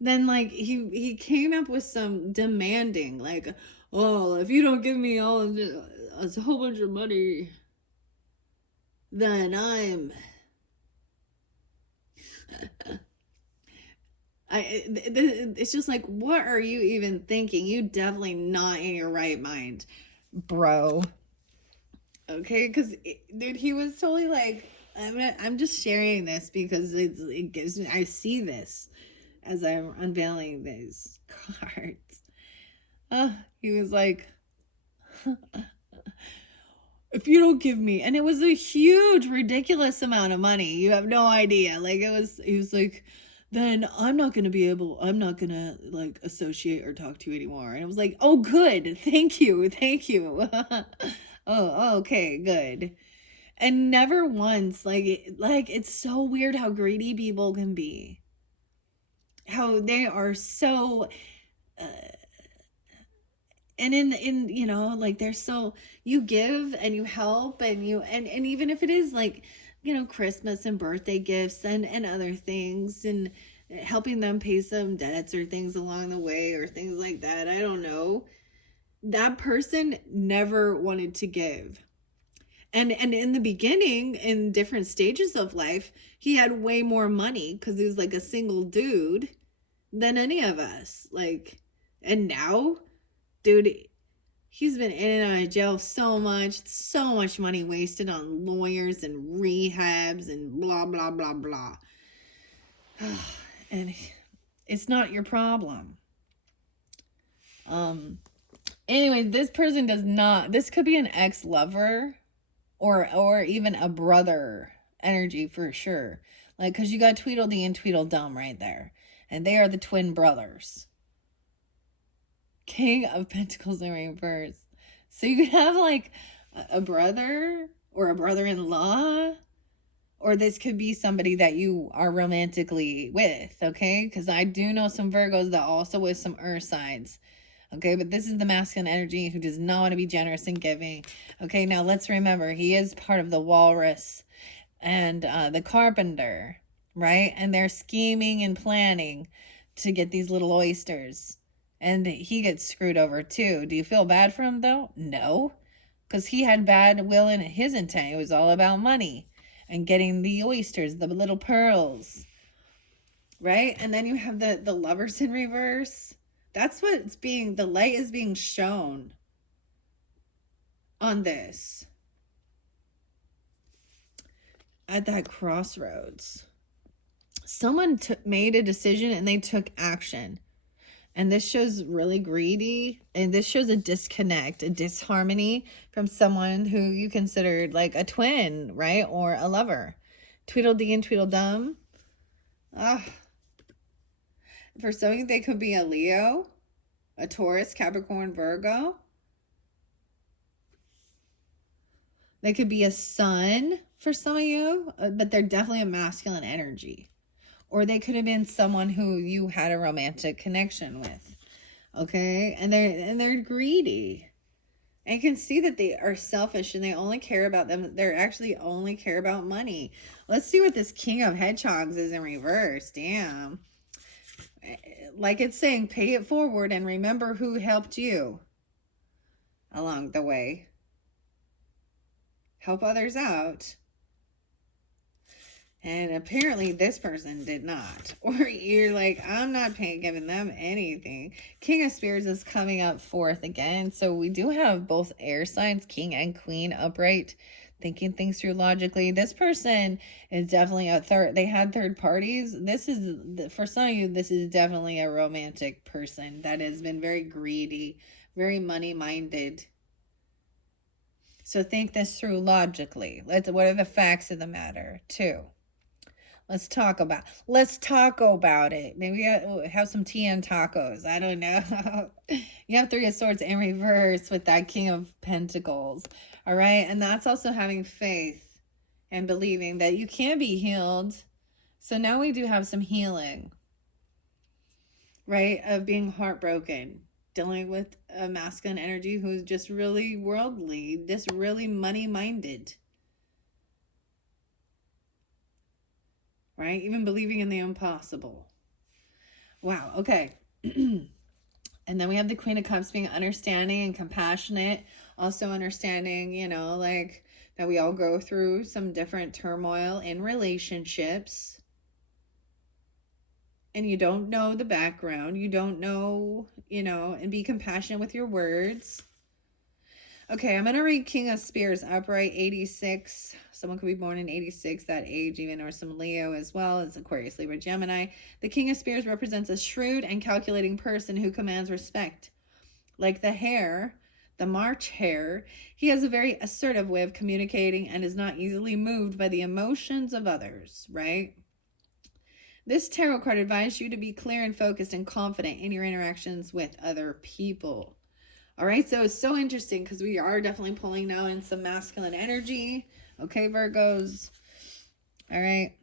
then like he came up with some demanding, like, oh, if you don't give me all of this, a whole bunch of money, then it's just like, what are you even thinking? You definitely not in your right mind, bro. Okay, because dude, he was totally like, I'm just sharing this because it gives me, I see this as I'm unveiling these cards. He was like, if you don't give me, and it was a huge, ridiculous amount of money. You have no idea. Like, he was like, then I'm not gonna like associate or talk to you anymore. And it was like, oh, good, thank you. Oh, okay, good. And never once, like it's so weird how greedy people can be. How they are so, and in you know, like they're so, you give and you help and you, and even if it is like, you know, Christmas and birthday gifts and other things, and helping them pay some debts or things along the way or things like that, I don't know. That person never wanted to give. And in the beginning, in different stages of life, he had way more money because he was like a single dude than any of us. Like, and now, dude, he's been in and out of jail so much money wasted on lawyers and rehabs and blah, blah, blah, blah. And it's not your problem. Anyway, this person does not, this could be an ex-lover or even a brother energy for sure. Like, because you got Tweedledee and Tweedledum right there. And they are the twin brothers. King of Pentacles in reverse. So you could have like a brother or a brother-in-law, or this could be somebody that you are romantically with, okay? Because I do know some Virgos that also with some earth signs. Okay, but this is the masculine energy who does not want to be generous and giving. Okay, now let's remember, he is part of the walrus and the carpenter, right? And they're scheming and planning to get these little oysters. And he gets screwed over too. Do you feel bad for him though? No, because he had bad will in his intent. It was all about money and getting the oysters, the little pearls, right? And then you have the lovers in reverse. That's what's being, the light is being shown on this. at that crossroads. Someone made a decision and they took action. And this shows really greedy. And this shows a disconnect, a disharmony from someone who you considered like a twin, right? Or a lover. Tweedledee and Tweedledum. Ah. For some of you, they could be a Leo, a Taurus, Capricorn, Virgo. They could be a sun for some of you, but they're definitely a masculine energy. Or they could have been someone who you had a romantic connection with. Okay? And they're greedy. And you can see that they are selfish and they only care about them. They're actually only care about money. Let's see what this King of Hedgehogs is in reverse. Damn. Like it's saying, pay it forward and remember who helped you along the way. Help others out. And apparently this person did not. Or you're like, I'm not giving them anything. King of Spears is coming up fourth again. So we do have both air signs, king and queen, upright, thinking things through logically. This person is definitely a third. They had third parties. This is, for some of you, this is definitely a romantic person that has been very greedy, very money-minded. So think this through logically. What are the facts of the matter, too? Let's talk about it. Maybe have some tea and tacos. I don't know. You have Three of Swords in reverse with that King of Pentacles. All right. And that's also having faith and believing that you can be healed. So now we do have some healing, right? Of being heartbroken, dealing with a masculine energy who's just really worldly, just really money-minded. Right? Even believing in the impossible. Wow. Okay. And then we have the Queen of Cups being understanding and compassionate. Also understanding, you know, like that we all go through some different turmoil in relationships. And you don't know the background. You don't know, you know, and be compassionate with your words. Okay, I'm going to read King of Spears upright, 86. Someone could be born in 86, that age even, or some Leo as well as Aquarius, Libra, Gemini. The King of Spears represents a shrewd and calculating person who commands respect. Like the hare, the March hare, he has a very assertive way of communicating and is not easily moved by the emotions of others, right? This tarot card advises you to be clear and focused and confident in your interactions with other people. All right, so it's so interesting because we are definitely pulling now in some masculine energy. Okay, Virgos. All right.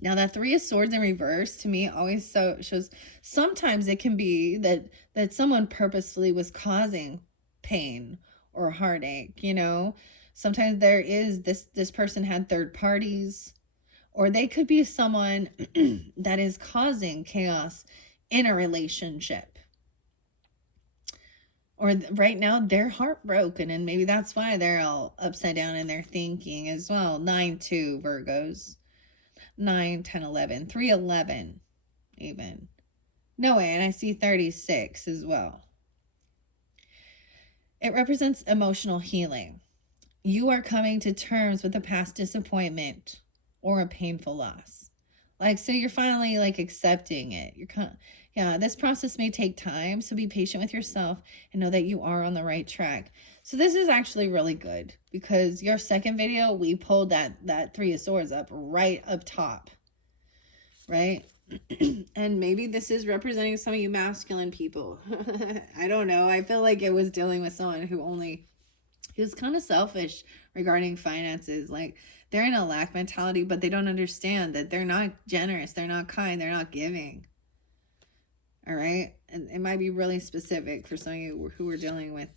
Now that Three of Swords in reverse to me always shows sometimes it can be that someone purposefully was causing pain or heartache, you know. Sometimes there is this person had third parties, or they could be someone that is causing chaos in a relationship. Or right now they're heartbroken and maybe that's why they're all upside down in their thinking as well. 9-2 Virgos. 9, 10, 11. 3, 11 even. No way, and I see 36 as well. It represents emotional healing. You are coming to terms with a past disappointment or a painful loss. Like, so you're finally like accepting it. Yeah, this process may take time, so be patient with yourself and know that you are on the right track. So this is actually really good because your second video, we pulled that Three of Swords up right up top, right? And maybe this is representing some of you masculine people. I don't know. I feel like it was dealing with someone who's kind of selfish regarding finances. Like they're in a lack mentality, but they don't understand that they're not generous. They're not kind. They're not giving. All right. And it might be really specific for some of you who are dealing with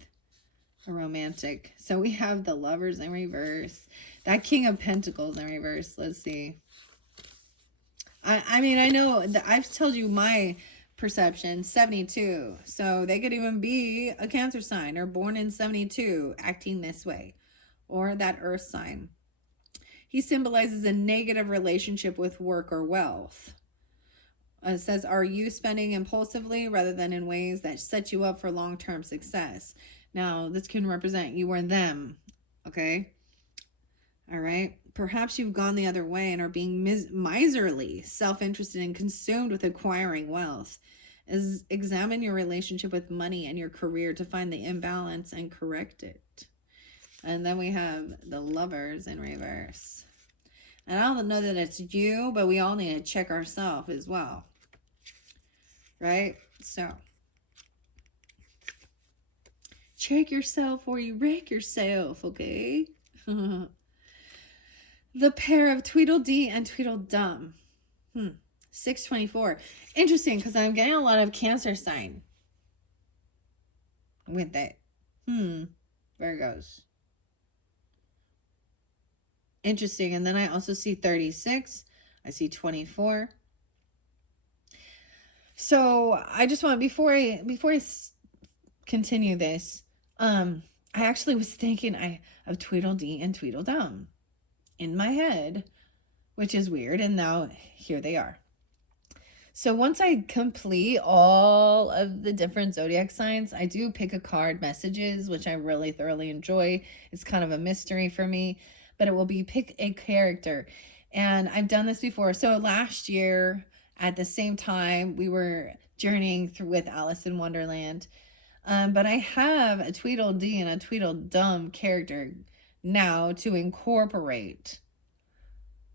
a romantic. So we have the Lovers in reverse. That King of Pentacles in reverse. Let's see. I mean, I know that I've told you my perception, 72. So they could even be a Cancer sign or born in 72 acting this way. Or that Earth sign. He symbolizes a negative relationship with work or wealth. It says, are you spending impulsively rather than in ways that set you up for long-term success? Now, this can represent you or them, okay? All right. Perhaps you've gone the other way and are being miserly, self-interested, and consumed with acquiring wealth. Examine your relationship with money and your career to find the imbalance and correct it. And then we have the Lovers in reverse. And I don't know that it's you, but we all need to check ourselves as well. Right? So, check yourself or you wreck yourself, okay? The pair of Tweedledee and Tweedledum. 624. Interesting, because I'm getting a lot of Cancer sign with it. Virgos. Interesting. And then I also see 36. I see 24. So I just want, before I continue this, I actually was thinking of Tweedledee and Tweedledum in my head, which is weird. And now here they are. So once I complete all of the different zodiac signs, I do pick a card messages, which I really thoroughly enjoy. It's kind of a mystery for me, but it will be pick a character. And I've done this before. So last year at the same time, we were journeying through with Alice in Wonderland. But I have a Tweedledee and a Tweedledum character now to incorporate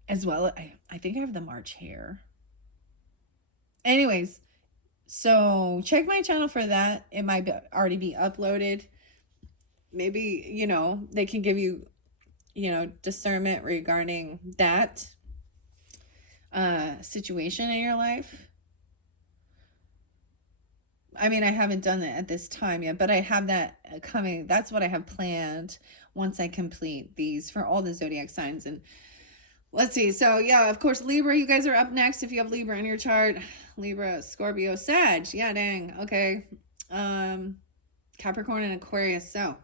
as well. I think I have the March hair. Anyways, so check my channel for that. It might already be uploaded. Maybe, they can give you, discernment regarding that situation in your life. I mean, I haven't done that at this time yet, but I have that coming. That's what I have planned once I complete these for all the zodiac signs. And let's see. So yeah, of course, Libra, you guys are up next if you have Libra in your chart. Libra, Scorpio, Sag. Yeah, dang. Okay. Capricorn and Aquarius. So.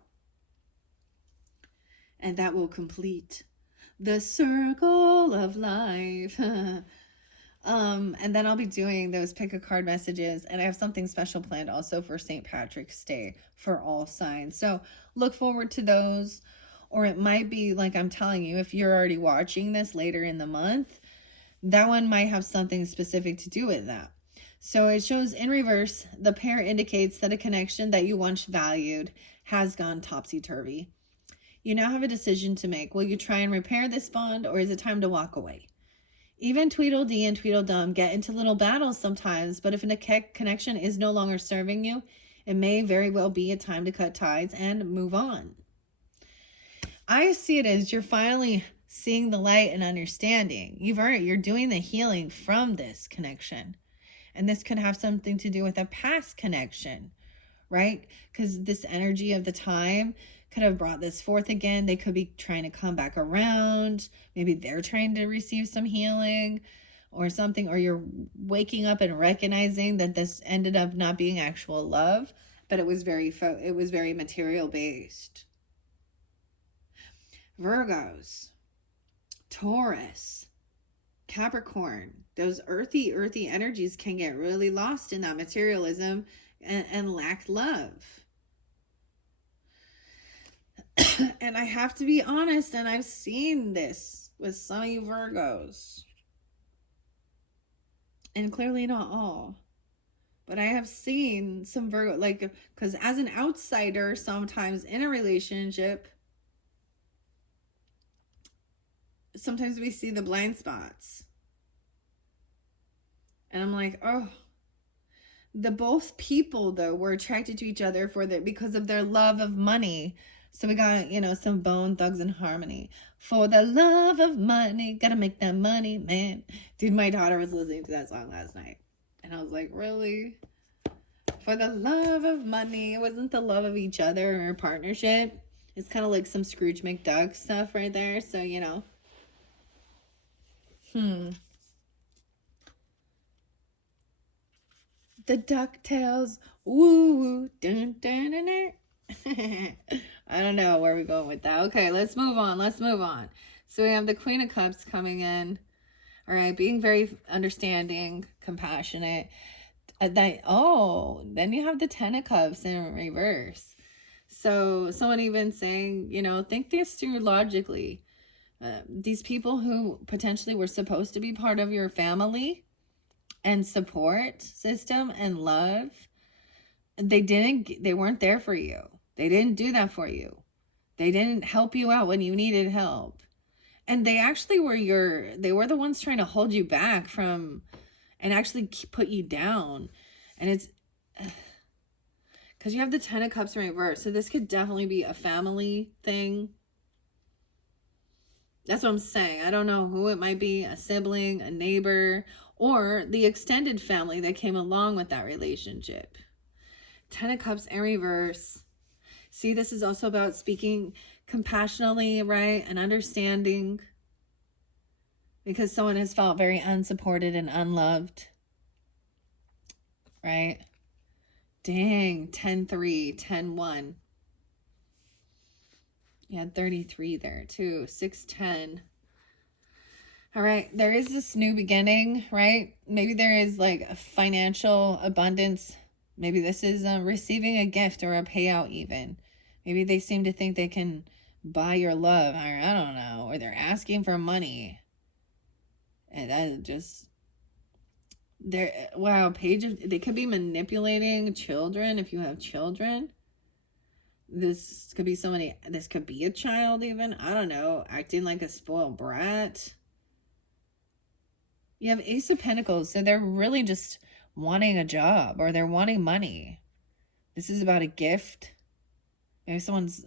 And that will complete the circle of life. And then I'll be doing those pick a card messages. And I have something special planned also for St. Patrick's Day for all signs. So look forward to those. Or it might be like I'm telling you, if you're already watching this later in the month, that one might have something specific to do with that. So it shows in reverse, the pair indicates that a connection that you once valued has gone topsy-turvy. You now have a decision to make. Will you try and repair this bond, or is it time to walk away? Even Tweedledee and Tweedledum get into little battles sometimes, but if a connection is no longer serving you, it may very well be a time to cut ties and move on. I see it as you're finally seeing the light and understanding. You're doing the healing from this connection. And this could have something to do with a past connection, right? Because this energy of the time could have brought this forth again. They could be trying to come back around. Maybe they're trying to receive some healing or something, or you're waking up and recognizing that this ended up not being actual love, but it was very material based. Virgos, Taurus, Capricorn, those earthy energies can get really lost in that materialism and lack love. And I have to be honest, and I've seen this with some of you Virgos. And clearly not all. But I have seen some Virgo, like, because as an outsider, sometimes in a relationship, sometimes we see the blind spots. And I'm like, oh, the both people though were attracted to each other because of their love of money. So we got, some Bone Thugs and Harmony. For the love of money, gotta make that money, man. Dude, my daughter was listening to that song last night. And I was like, really? For the love of money. It wasn't the love of each other or partnership. It's kind of like some Scrooge McDuck stuff right there. So, The DuckTales. Woo. Dun, dun, dun, dun. I don't know where we're going with that. Okay, let's move on. So we have the Queen of Cups coming in. All right, being very understanding, compassionate. Then you have the Ten of Cups in reverse. So someone even saying, think this through logically. These people who potentially were supposed to be part of your family and support system and love, they weren't there for you. They didn't do that for you. They didn't help you out when you needed help. And they actually they were the ones trying to hold you back from, and actually put you down. And it's because you have the 10 of Cups in reverse. So this could definitely be a family thing. That's what I'm saying. I don't know who it might be, a sibling, a neighbor, or the extended family that came along with that relationship. 10 of Cups in reverse. See, this is also about speaking compassionately, right? And understanding. Because someone has felt very unsupported and unloved. Right? Dang, 10-3, 10-1. You had 33 there too. 6-10. All right, there is this new beginning, right? Maybe there is like a financial abundance. Maybe this is receiving a gift or a payout even. Maybe they seem to think they can buy your love, or I don't know, or they're asking for money. And that just, they could be manipulating children if you have children. This could be this could be a child even, I don't know, acting like a spoiled brat. You have Ace of Pentacles, so they're really just wanting a job or they're wanting money. This is about a gift. Maybe someone's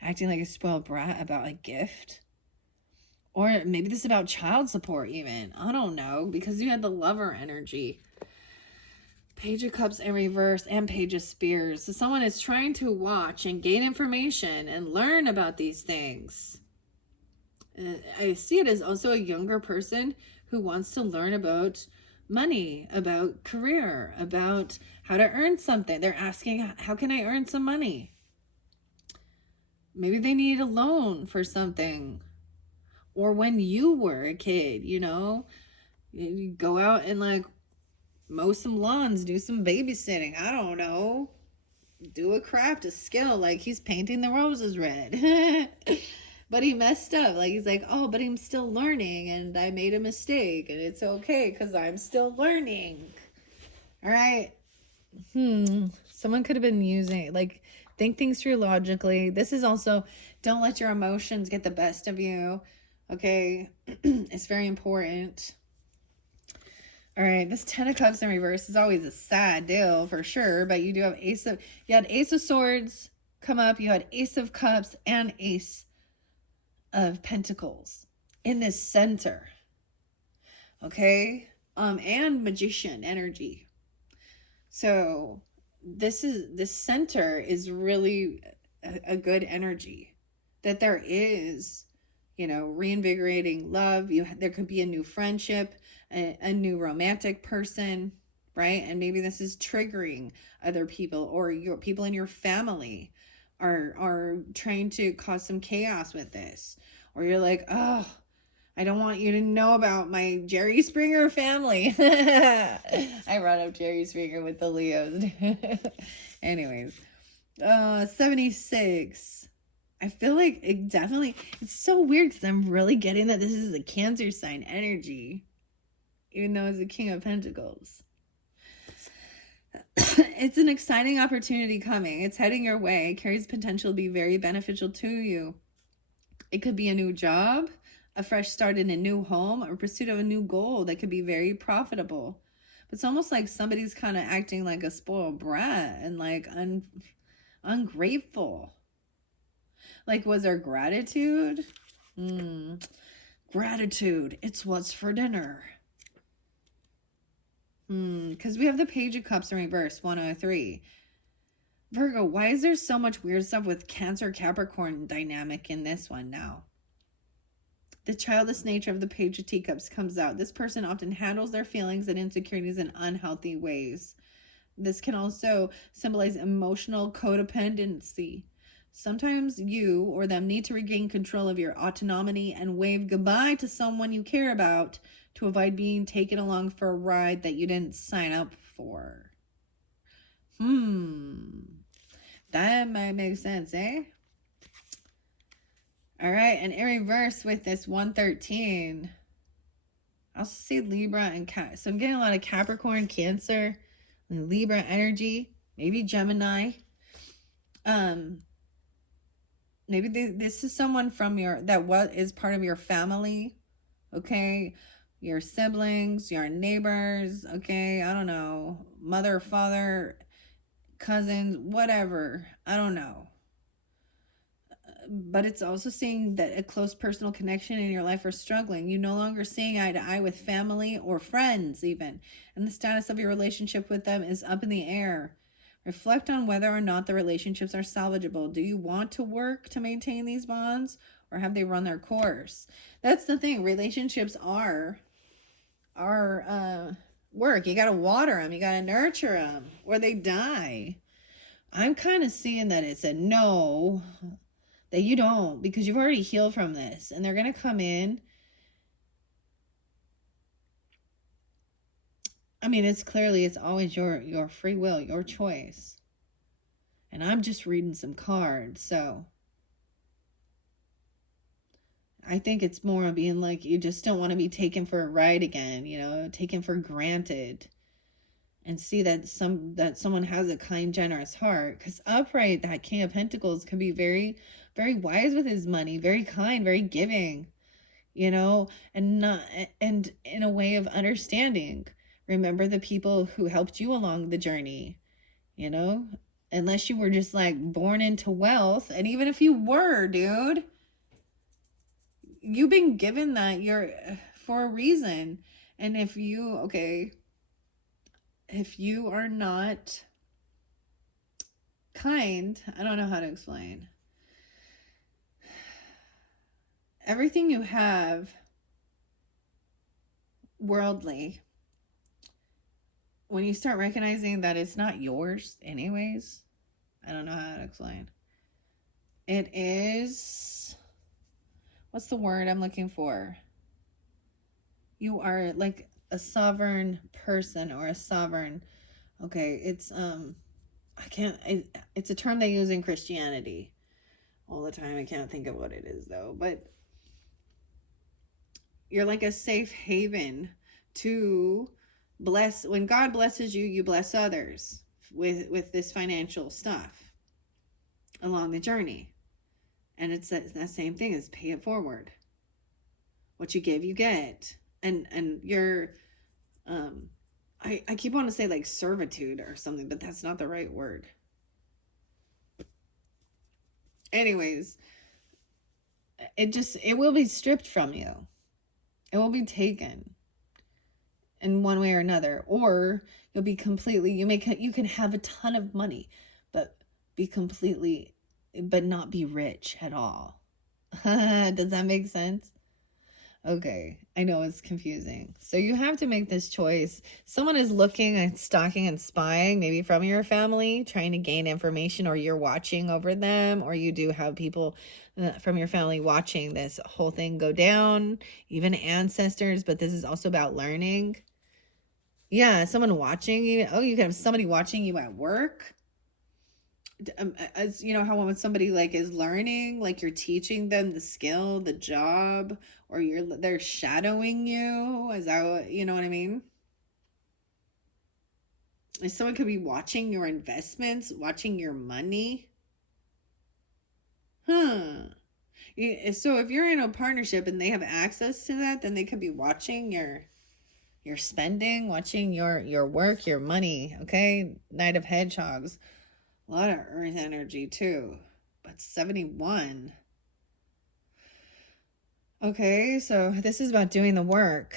acting like a spoiled brat about a gift. Or maybe this is about child support even. I don't know, because you had the Lover energy. Page of Cups in reverse and Page of Spears. So someone is trying to watch and gain information and learn about these things. I see it as also a younger person who wants to learn about money, about career, about how to earn something. They're asking, how can I earn some money? Maybe they need a loan for something. Or when you were a kid, you go out and like mow some lawns, do some babysitting. I don't know. Do a craft, a skill. Like he's painting the roses red. But he messed up. Like he's like, oh, but I'm still learning and I made a mistake and it's okay because I'm still learning. All right. Someone could have been using, like, think things through logically. This is also, don't let your emotions get the best of you. Okay. It's very important. All right, this 10 of Cups in reverse is always a sad deal for sure, but you do have you had Ace of Swords come up, you had Ace of Cups and Ace of Pentacles in this center. Okay? And Magician energy. So this center is really a good energy, that there is, reinvigorating love. There could be a new friendship, a new romantic person, right? And maybe this is triggering other people, or your people in your family are trying to cause some chaos with this. Or you're like, oh, I don't want you to know about my Jerry Springer family. I brought up Jerry Springer with the Leos. Anyways, 76. I feel like it's so weird because I'm really getting that this is a Cancer sign energy, even though it's the King of Pentacles. It's an exciting opportunity coming. It's heading your way. It carries potential to be very beneficial to you. It could be a new job, a fresh start in a new home, or pursuit of a new goal that could be very profitable. But it's almost like somebody's kind of acting like a spoiled brat and like ungrateful. Like, was there gratitude? Gratitude. It's what's for dinner. Because we have the Page of Cups in reverse, 103. Virgo, why is there so much weird stuff with Cancer Capricorn dynamic in this one now? The childish nature of the Page of Teacups comes out. This person often handles their feelings and insecurities in unhealthy ways. This can also symbolize emotional codependency. Sometimes you or them need to regain control of your autonomy and wave goodbye to someone you care about to avoid being taken along for a ride that you didn't sign up for. That might make sense, eh? All right, and in reverse with this 113, I also see Libra and Cat. So I'm getting a lot of Capricorn, Cancer, and Libra energy, maybe Gemini. Um, maybe this is someone from your that what is part of your family, okay? Your siblings, your neighbors, okay? I don't know, mother, father, cousins, whatever. I don't know. But it's also seeing that a close personal connection in your life are struggling. You no longer seeing eye to eye with family or friends, even, and the status of your relationship with them is up in the air. Reflect on whether or not the relationships are salvageable. Do you want to work to maintain these bonds, or have they run their course? That's the thing. Relationships are work. You got to water them, you got to nurture them, or they die. I'm kind of seeing that it's a no, that you don't, because you've already healed from this, and they're going to come in. I mean, it's always your free will, your choice. And I'm just reading some cards, so I think it's more of being like, you just don't want to be taken for a ride again, taken for granted, and see that someone has a kind, generous heart. Because upright, that King of Pentacles could be very, very wise with his money, very kind, very giving, and not, and in a way of understanding. Remember the people who helped you along the journey, you know, unless you were just like born into wealth. And even if you were, dude, you've been given that you're for a reason. And if you are not kind, I don't know how to explain. Everything you have worldly, when you start recognizing that it's not yours anyways, I don't know how to explain. It is, what's the word I'm looking for? You are like a sovereign person, or a sovereign, it's it's a term they use in Christianity all the time. I can't think of what it is though, but you're like a safe haven to bless. When God blesses you, you bless others with this financial stuff along the journey. And it's that same thing as pay it forward. What you give, you get. And you're I keep wanting to say like servitude or something, but that's not the right word. Anyways, it will be stripped from you. It will be taken in one way or another, or you'll be completely, you can have a ton of money, but not be rich at all. Does that make sense? Okay, I know it's confusing. So you have to make this choice. Someone is looking and stalking and spying, maybe from your family, trying to gain information, or you're watching over them, or you do have people from your family watching this whole thing go down, even ancestors, but this is also about learning. Yeah, someone watching you. Oh, you can have somebody watching you at work. As you know, how when somebody like is learning, like you're teaching them the skill, the job, or they're shadowing you. Is that what, you know what I mean? Like someone could be watching your investments, watching your money. So if you're in a partnership and they have access to that, then they could be watching your spending, watching your work, your money. Okay, Knight of Hedgehogs. A lot of earth energy too, but 71. Okay, so this is about doing the work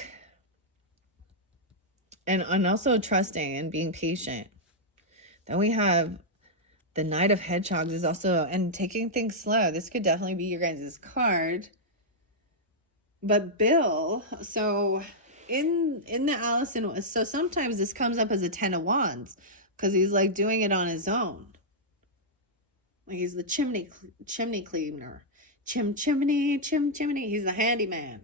and also trusting and being patient. Then we have the Knight of Hedgehogs is also, and taking things slow. This could definitely be your guys' card. But Bill, so in the Allison, so sometimes this comes up as a 10 of Wands because he's like doing it on his own. Like he's the chimney cleaner. Chimney. He's the handyman.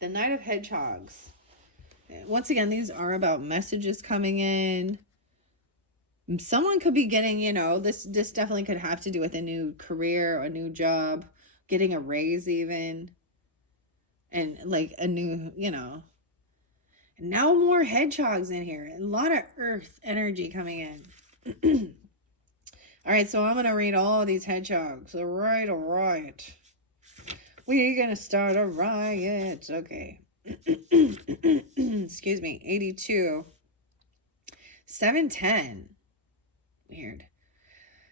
The Knight of Hedgehogs. Once again, these are about messages coming in. Someone could be getting, this definitely could have to do with a new career, a new job, getting a raise even, and like a new, now more hedgehogs in here. A lot of earth energy coming in. All right, so I'm going to read all these hedgehogs. All right, all right. We're going to start a riot. Okay. Excuse me. 82. 710. Weird.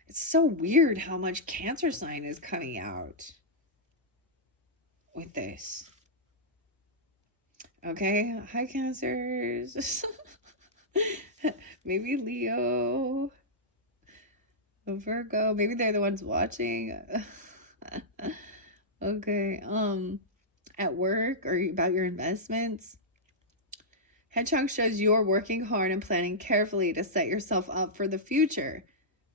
It's so weird how much Cancer sign is coming out with this. Okay. Hi, Cancers. Maybe Leo. Virgo. Maybe they're the ones watching. Okay. At work or about your investments. Hedgehog shows you're working hard and planning carefully to set yourself up for the future,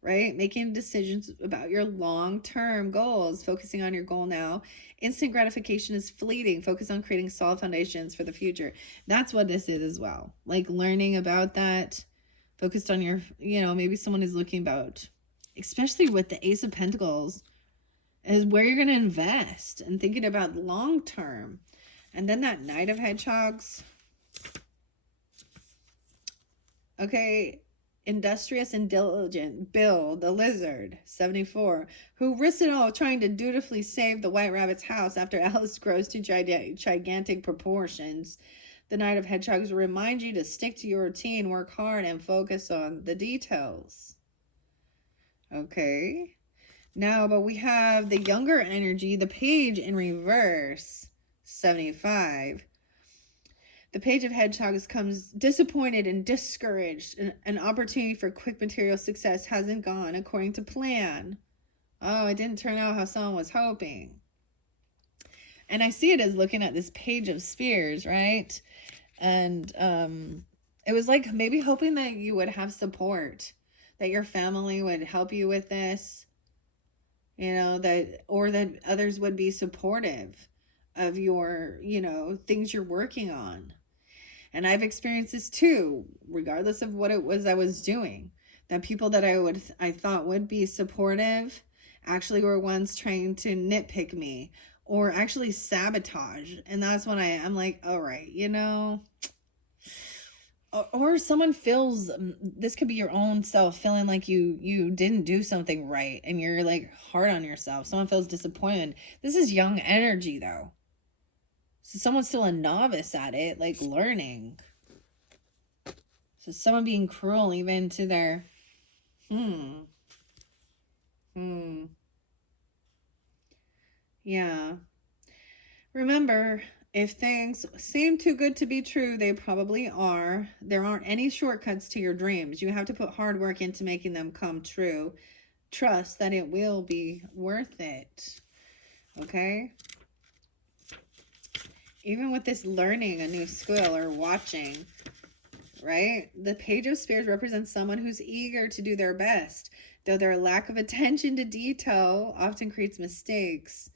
right? Making decisions about your long-term goals, focusing on your goal now. Instant gratification is fleeting. Focus on creating solid foundations for the future. That's what this is as well. Like learning about that, focused on your, maybe someone is looking about, especially with the Ace of Pentacles, is where you're going to invest and thinking about long term. And then that Knight of Hedgehogs. Okay, industrious and diligent Bill the Lizard, 74, who risks it all trying to dutifully save the White Rabbit's house after Alice grows to gigantic proportions. The Knight of Hedgehogs will remind you to stick to your routine, work hard, and focus on the details. Okay. Now, but we have the younger energy, the Page in reverse, 75. The Page of Hedgehogs comes disappointed and discouraged. An opportunity for quick material success hasn't gone according to plan. Oh, it didn't turn out how someone was hoping. And I see it as looking at this Page of Spears, right? And it was like maybe hoping that you would have support, that your family would help you with this, or that others would be supportive of your, things you're working on. And I've experienced this too, regardless of what it was I was doing, that people that I thought would be supportive actually were ones trying to nitpick me or actually sabotage. And that's when I'm like, all right, or someone feels, this could be your own self feeling like you didn't do something right and you're like hard on yourself. Someone feels disappointed. This is young energy though. So someone's still a novice at it, like learning. So someone being cruel even to their, yeah. Remember, if things seem too good to be true, they probably are. There aren't any shortcuts to your dreams. You have to put hard work into making them come true. Trust that it will be worth it. Okay? Even with this learning a new skill or watching, right? The Page of Spears represents someone who's eager to do their best, though their lack of attention to detail often creates mistakes,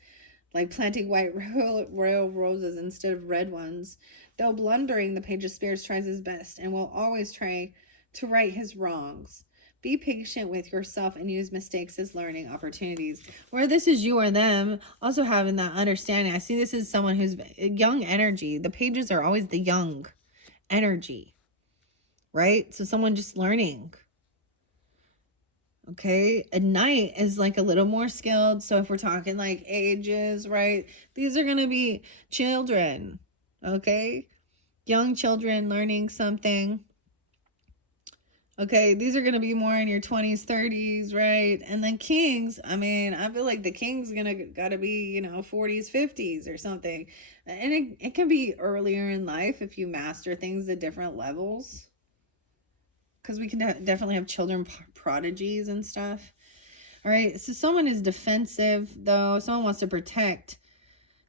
like planting white royal roses instead of red ones. Though blundering, the Page of Spears tries his best and will always try to right his wrongs. Be patient with yourself and use mistakes as learning opportunities. Where this is you or them, also having that understanding. I see this as someone who's young energy. The pages are always the young energy, right? So someone just learning. Okay, a knight is like a little more skilled. So if we're talking like ages, right? These are going to be children, okay? Young children learning something. Okay, these are going to be more in your 20s, 30s, right? And then kings, I feel like the king's got to be, 40s, 50s or something. And it can be earlier in life if you master things at different levels. Because we can definitely have children prodigies and stuff. All right, so someone is defensive, though. Someone wants to protect.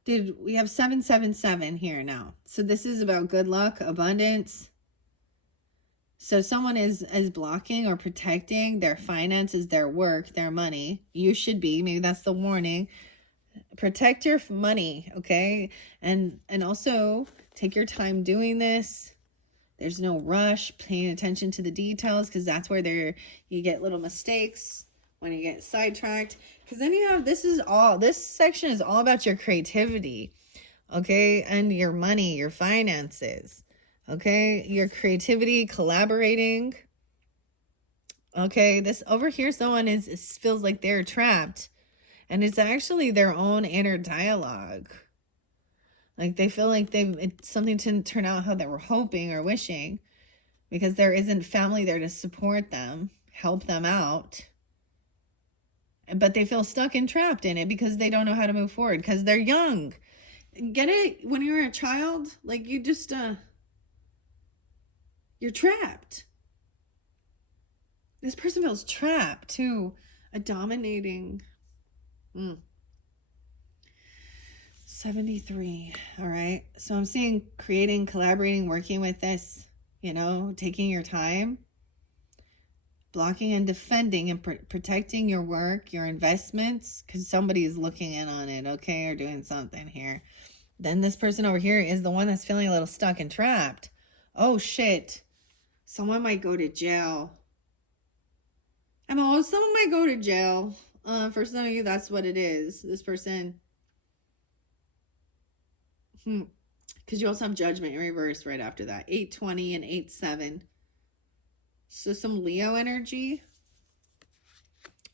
Dude, we have 777 here now. So this is about good luck, abundance. So someone is blocking or protecting their finances, their work, their money. You should be. Maybe that's the warning. Protect your money, okay? And also take your time doing this. There's no rush, paying attention to the details, because that's where you get little mistakes when you get sidetracked. Because then you have, this section is all about your creativity, okay? And your money, your finances, okay? Your creativity, collaborating. Okay, this over here, someone feels like they're trapped, and it's actually their own inner dialogue. Like they feel like something didn't turn out how they were hoping or wishing, because there isn't family there to support them, help them out. But they feel stuck and trapped in it because they don't know how to move forward because they're young. Get it? When you're a child, like you just you're trapped. This person feels trapped too. A dominating 73. All right. So I'm seeing creating, collaborating, working with this, taking your time, blocking and defending and protecting your work, your investments, because somebody's looking in on it, okay, or doing something here. Then this person over here is the one that's feeling a little stuck and trapped. Oh, shit. Someone might go to jail. Someone might go to jail. For some of you, that's what it is. This person. Because you also have judgment in reverse right after that. 820 and 87. So some Leo energy.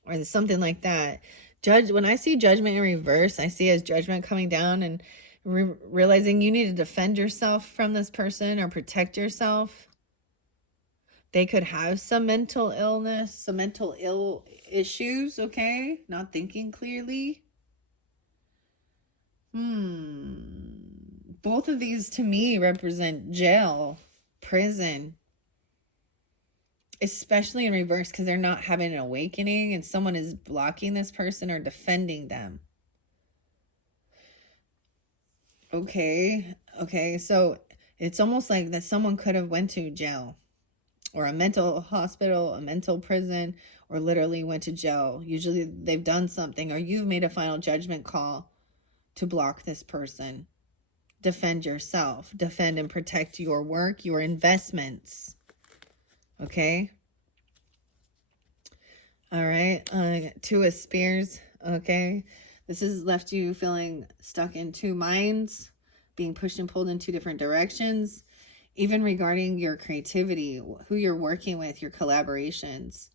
Or something like that. When I see judgment in reverse, I see as judgment coming down and realizing you need to defend yourself from this person or protect yourself. They could have some mental illness, some mental ill issues, okay? Not thinking clearly. Both of these to me represent jail, prison. Especially in reverse because they're not having an awakening and someone is blocking this person or defending them. Okay, so it's almost like that someone could have went to jail or a mental hospital, a mental prison, or literally went to jail. Usually they've done something or you've made a final judgment call to block this person. Defend yourself. Defend and protect your work, your investments. Okay? All right. Two of Spears. Okay. This has left you feeling stuck in two minds, being pushed and pulled in two different directions, even regarding your creativity, who you're working with, your collaborations.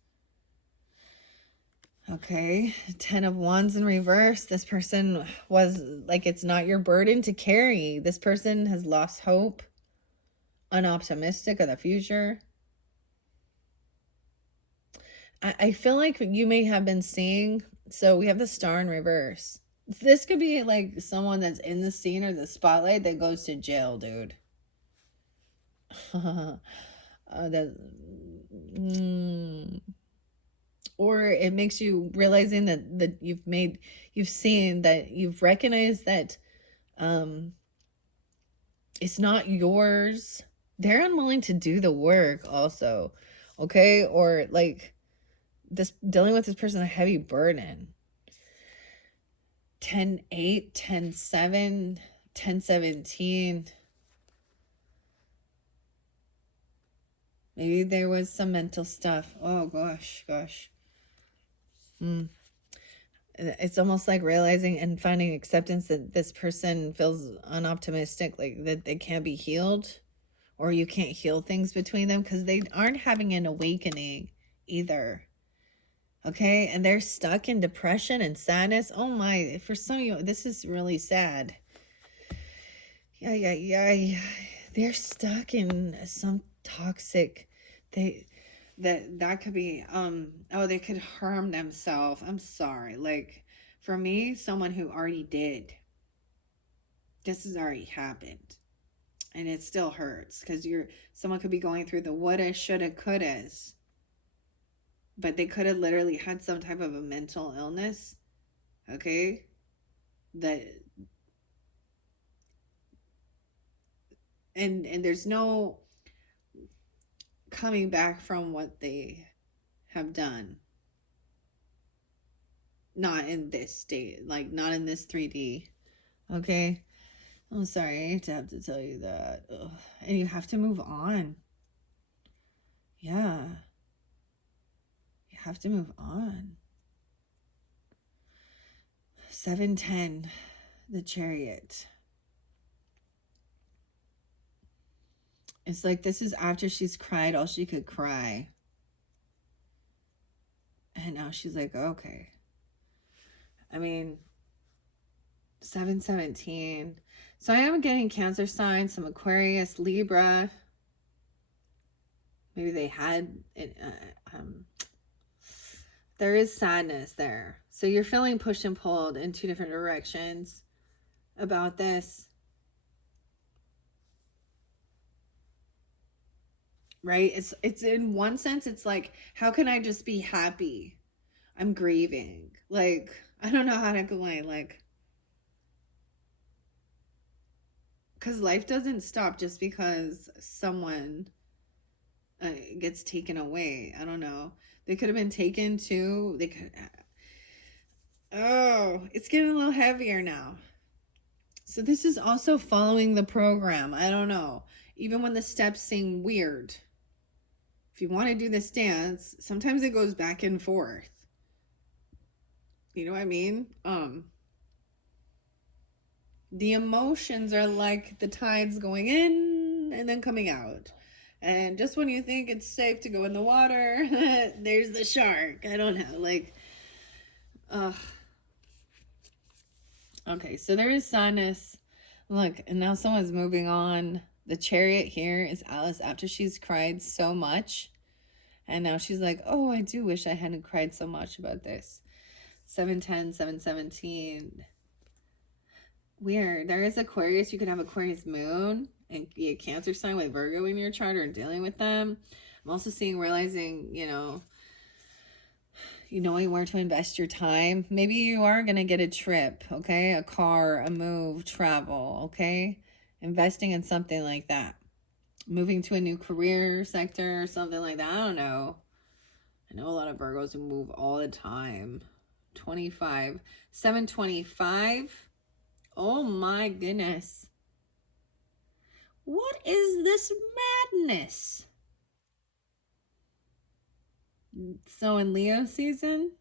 Okay. 10 of Wands in reverse. This person was like, it's not your burden to carry. This person has lost hope, unoptimistic of the future. I feel like you may have been seeing, so we have the Star in reverse. This could be like someone that's in the scene or the spotlight that goes to jail, dude. Or it makes you realizing that you've seen that you've recognized that it's not yours. They're unwilling to do the work also. Okay. Or like this, dealing with this person, a heavy burden. 10-8, 10-7, 10-17. Maybe there was some mental stuff. Oh, gosh. It's almost like realizing and finding acceptance that this person feels unoptimistic, like that they can't be healed, or you can't heal things between them because they aren't having an awakening either. Okay, and they're stuck in depression and sadness. Oh my, for some of you, this is really sad. Yeah. They're stuck in some toxic, that could be, they could harm themselves. I'm sorry. Like, for me, someone who already did. This has already happened. And it still hurts because someone could be going through the woulda, shoulda, couldas. But they could have literally had some type of a mental illness, okay, and there's no coming back from what they have done. Not in this state, like not in this 3D, okay? Oh, sorry, I hate to have to tell you that. Ugh. And you have to move on. Yeah. You have to move on. 710, the Chariot. It's like this is after she's cried all she could cry. And now she's like, okay. I mean, 717. So I am getting Cancer signs, some Aquarius, Libra. Maybe they had it. There is sadness there. So you're feeling pushed and pulled in two different directions about this. Right? It's in one sense, it's like, how can I just be happy? I'm grieving. Like, I don't know how to explain. Like, because life doesn't stop just because someone gets taken away. I don't know. They could have been taken too. They could. Oh, it's getting a little heavier now. So this is also following the program. I don't know. Even when the steps seem weird, if you want to do this dance, sometimes it goes back and forth. You know what I mean? The emotions are like the tides going in and then coming out. And just when you think it's safe to go in the water, there's the shark. I don't know. Like, ugh. Okay, so there is sadness. Look, and now someone's moving on. The Chariot here is Alice after she's cried so much. And now she's like, oh, I do wish I hadn't cried so much about this. 710, 717. Weird. There is Aquarius. You could have Aquarius moon and be a Cancer sign with Virgo in your chart or dealing with them. I'm also seeing, realizing, knowing where to invest your time. Maybe you are going to get a trip, okay? A car, a move, travel, okay? Investing in something like that. Moving to a new career sector or something like that. I don't know. I know a lot of Virgos who move all the time. 25. 725. Oh my goodness. What is this madness? So in Leo season,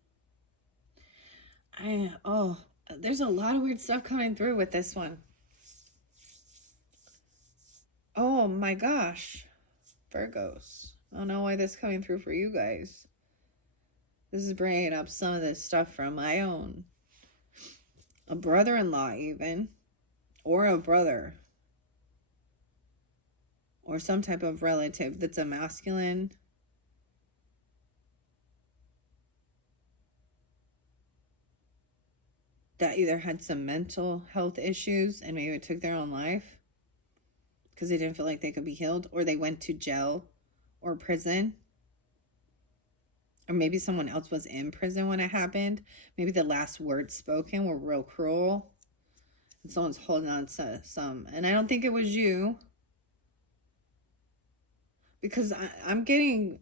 there's a lot of weird stuff coming through with this one. Oh my gosh. Virgos. I don't know why this is coming through for you guys. This is bringing up some of this stuff from my own. A brother-in-law even. Or a brother. Or some type of relative that's a masculine. That either had some mental health issues and maybe took their own life because they didn't feel like they could be healed, or they went to jail or prison, or maybe someone else was in prison when it happened. Maybe the last words spoken were real cruel and someone's holding on to some. And I don't think it was you, because I'm getting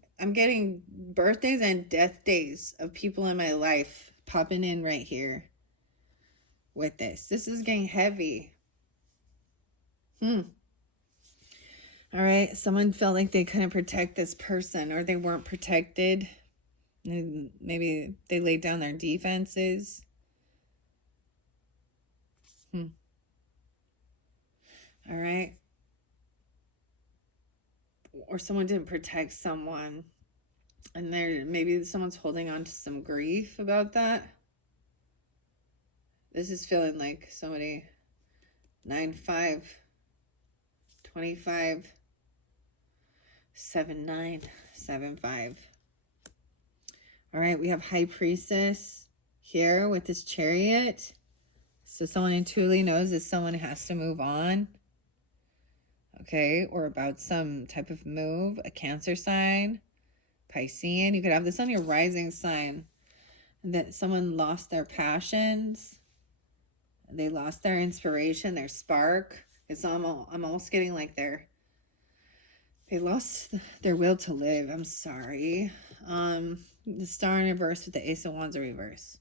birthdays and death days of people in my life popping in right here with this. This is getting heavy. All right, someone felt like they couldn't protect this person, or they weren't protected. Maybe they laid down their defenses. All right. Or someone didn't protect someone, and maybe someone's holding on to some grief about that. This is feeling like somebody. 9-5, 25, 7-9, 7-5. All right, we have High Priestess here with this Chariot. So someone intuitively knows that someone has to move on. Okay, or about some type of move. A Cancer sign, Piscean. You could have this on your rising sign. That someone lost their passions. They lost their inspiration, their spark. I'm almost getting like they lost their will to live. I'm sorry. The Star in reverse with the Ace of Wands in reverse.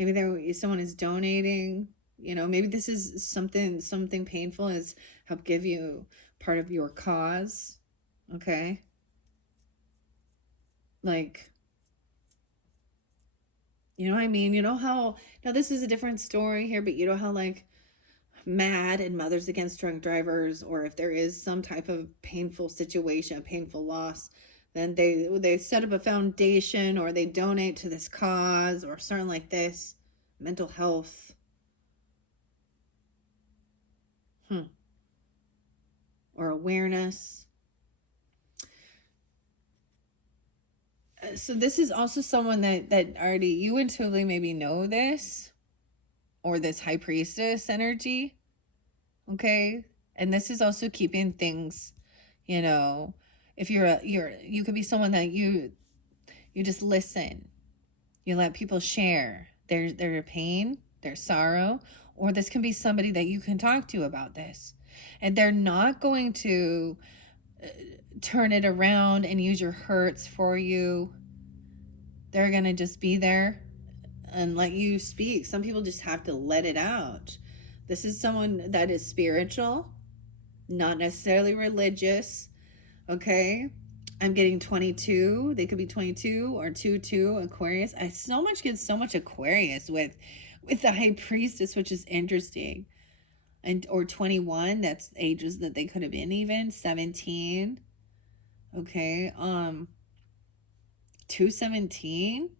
Maybe there someone is donating. Maybe this is something painful is help give you part of your cause. Okay. Like, you know what I mean? You know how, now this is a different story here, but you know how like MAD and Mothers Against Drunk Drivers, or if there is some type of painful situation, a painful loss, then they set up a foundation or they donate to this cause or something like this, mental health. Or awareness. So this is also someone that already, you intuitively maybe know this, or this high priestess energy. Okay. And this is also keeping things, if you could be someone that you just listen. You let people share their pain, their sorrow, or this can be somebody that you can talk to about this. And they're not going to turn it around and use your hurts for you. They're going to just be there and let you speak. Some people just have to let it out. This is someone that is spiritual, not necessarily religious. Okay. I'm getting 22. They could be 22 or 2 Aquarius. I get so much Aquarius with the high priestess, which is interesting. And or 21, that's ages that they could have been, even 17. Okay. 217,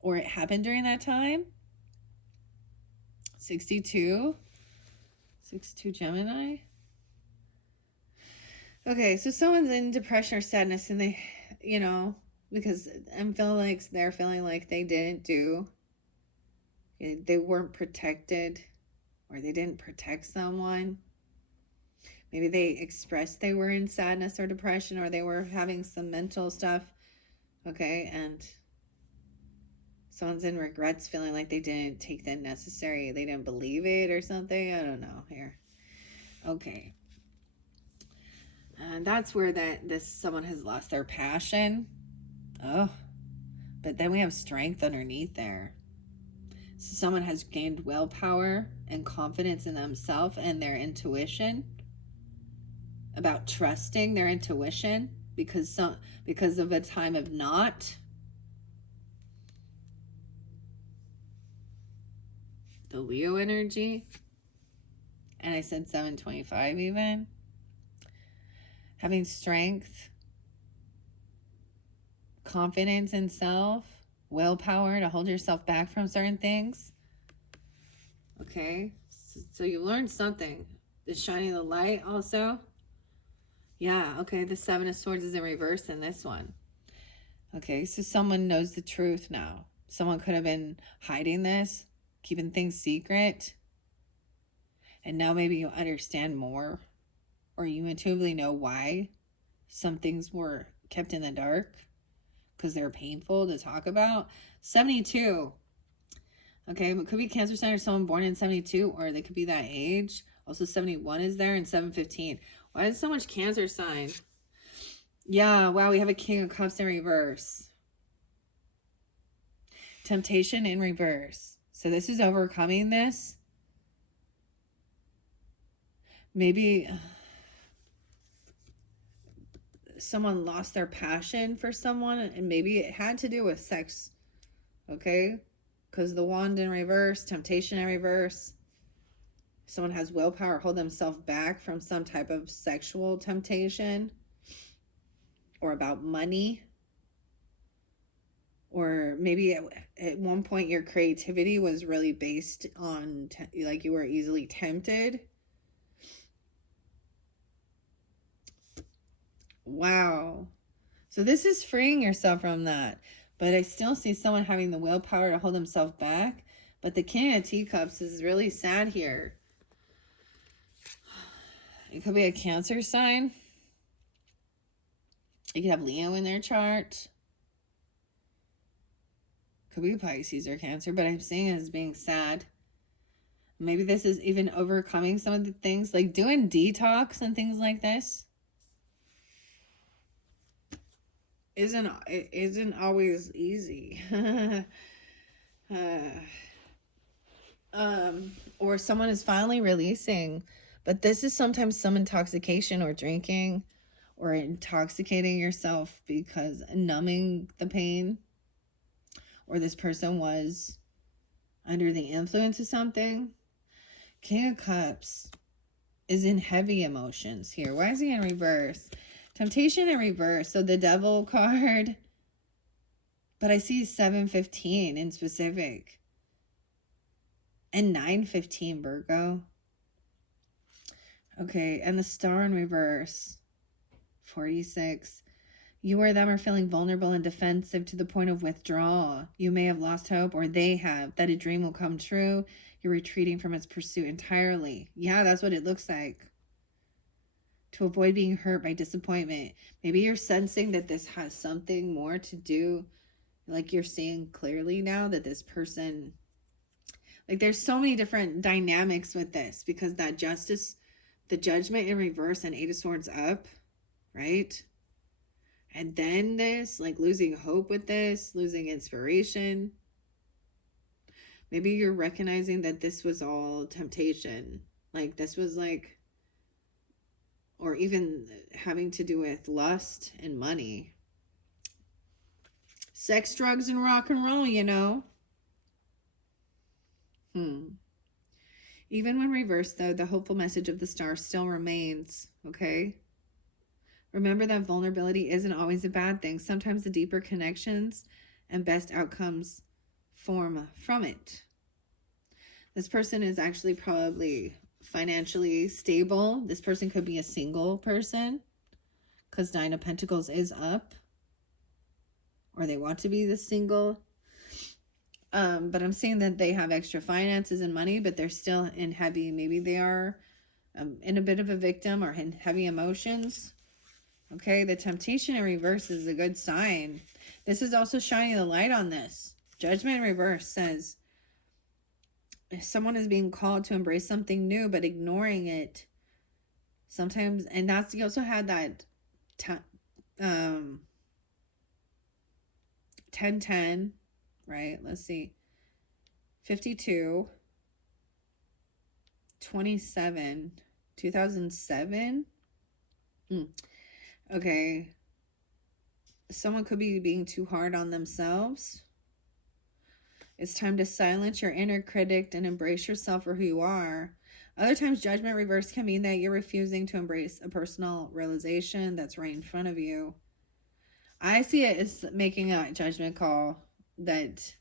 or it happened during that time. 62 Gemini. Okay, so someone's in depression or sadness, and they, because I'm feeling like they're feeling like they weren't protected, or they didn't protect someone. Maybe they expressed they were in sadness or depression, or they were having some mental stuff. Okay, and someone's in regrets, feeling like they didn't take the necessary, they didn't believe it or something. I don't know here. Okay. And that's where someone has lost their passion. Oh, but then we have strength underneath there. So someone has gained willpower and confidence in themselves and their intuition, about trusting their intuition because of a time of not. The Leo energy. And I said 725 even. Having strength, confidence in self, willpower to hold yourself back from certain things. Okay, so you learned something. The shining the light also. Yeah, okay, the 7 of Swords is in reverse in this one. Okay, so someone knows the truth now. Someone could have been hiding this, keeping things secret. And now maybe you understand more, or you intuitively know why some things were kept in the dark, because they're painful to talk about. 72. Okay, it could be Cancer sign or someone born in 72, or they could be that age. Also 71 is there, and 715. Why is so much Cancer sign? Yeah, wow, we have a King of Cups in reverse. Temptation in reverse. So this is overcoming this. Maybe someone lost their passion for someone, and maybe it had to do with sex. Okay, because the Wand in reverse, temptation in reverse. Someone has willpower, hold themselves back from some type of sexual temptation, or about money, or maybe at one point your creativity was really based on like you were easily tempted. Wow. So this is freeing yourself from that. But I still see someone having the willpower to hold himself back. But the King of Teacups is really sad here. It could be a Cancer sign. You could have Leo in their chart. Could be Pisces or Cancer, but I'm seeing it as being sad. Maybe this is even overcoming some of the things, like doing detox and things like this. It isn't always easy. Or someone is finally releasing, but this is sometimes some intoxication or drinking or intoxicating yourself because numbing the pain, or this person was under the influence of something. King of Cups is in heavy emotions here. Why is he in reverse? Temptation in reverse. So the Devil card, but I see 715 in specific and 915 Virgo. Okay, and the Star in reverse, 46. You or them are feeling vulnerable and defensive to the point of withdrawal. You may have lost hope, or they have, that a dream will come true. You're retreating from its pursuit entirely. Yeah, that's what it looks like. To avoid being hurt by disappointment. Maybe you're sensing that this has something more to do. Like you're seeing clearly now that this person, like there's so many different dynamics with this, because that Justice, the Judgment in reverse and Eight of Swords up, right? And then this, like losing hope with this, losing inspiration. Maybe you're recognizing that this was all temptation. Like this was like, or even having to do with lust and money. Sex, drugs, and rock and roll, you know? Even when reversed, though, the hopeful message of the star still remains, okay? Remember that vulnerability isn't always a bad thing. Sometimes the deeper connections and best outcomes form from it. This person is actually probably financially stable. This person could be a single person because Nine of Pentacles is up, or they want to be the single. But I'm seeing that they have extra finances and money, but they're still in heavy, maybe they are in a bit of a victim or in heavy emotions. Okay, the temptation in reverse is a good sign. This is also shining the light on this. Judgment in reverse says someone is being called to embrace something new, but ignoring it sometimes. And that's, you also had that 1010, right? Let's see. 52, 27, 2007. Okay. Someone could be being too hard on themselves. It's time to silence your inner critic and embrace yourself for who you are. Other times, judgment reverse can mean that you're refusing to embrace a personal realization that's right in front of you. I see it as making a judgment call that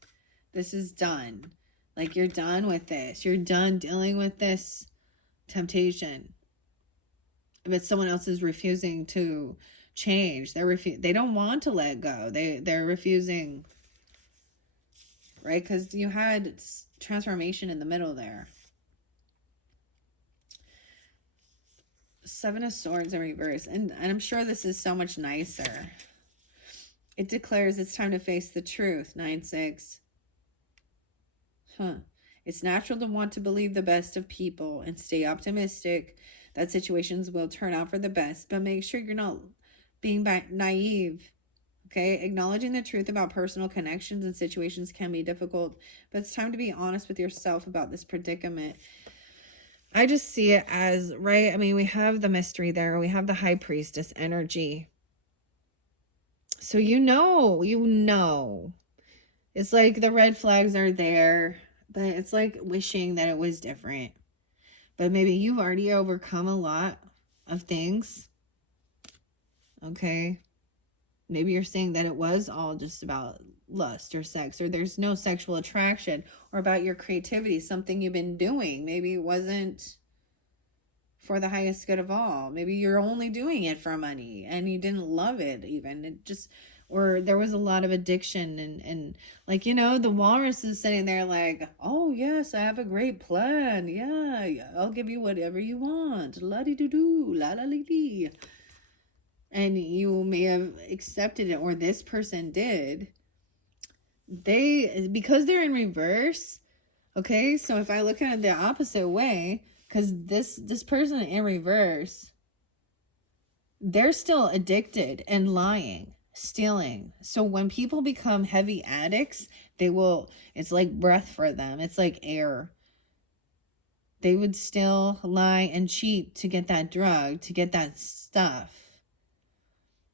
this is done. Like you're done with this. You're done dealing with this temptation. But someone else is refusing to change. They don't want to let go. They're refusing, right? Because you had transformation in the middle there. Seven of Swords in reverse. And I'm sure this is so much nicer. It declares it's time to face the truth. 9-6. It's natural to want to believe the best of people and stay optimistic that situations will turn out for the best, but make sure you're not being naive. Okay, acknowledging the truth about personal connections and situations can be difficult, but it's time to be honest with yourself about this predicament. I just see it as, right, I mean, we have the mystery there. We have the High Priestess energy. So you know. It's like the red flags are there, but it's like wishing that it was different. But maybe you've already overcome a lot of things. Okay. Maybe you're saying that it was all just about lust or sex, or there's no sexual attraction, or about your creativity, something you've been doing. Maybe it wasn't for the highest good of all. Maybe you're only doing it for money and you didn't love it even. It just, or there was a lot of addiction and like, you know, the walrus is sitting there like, oh yes, I have a great plan. Yeah, I'll give you whatever you want. La-di-doo-doo, la-la-li-li. And you may have accepted it, or this person did. Because they're in reverse. Okay, so if I look at it the opposite way, because this person in reverse, they're still addicted and lying, stealing. So when people become heavy addicts, it's like breath for them. It's like air. They would still lie and cheat to get that drug, to get that stuff.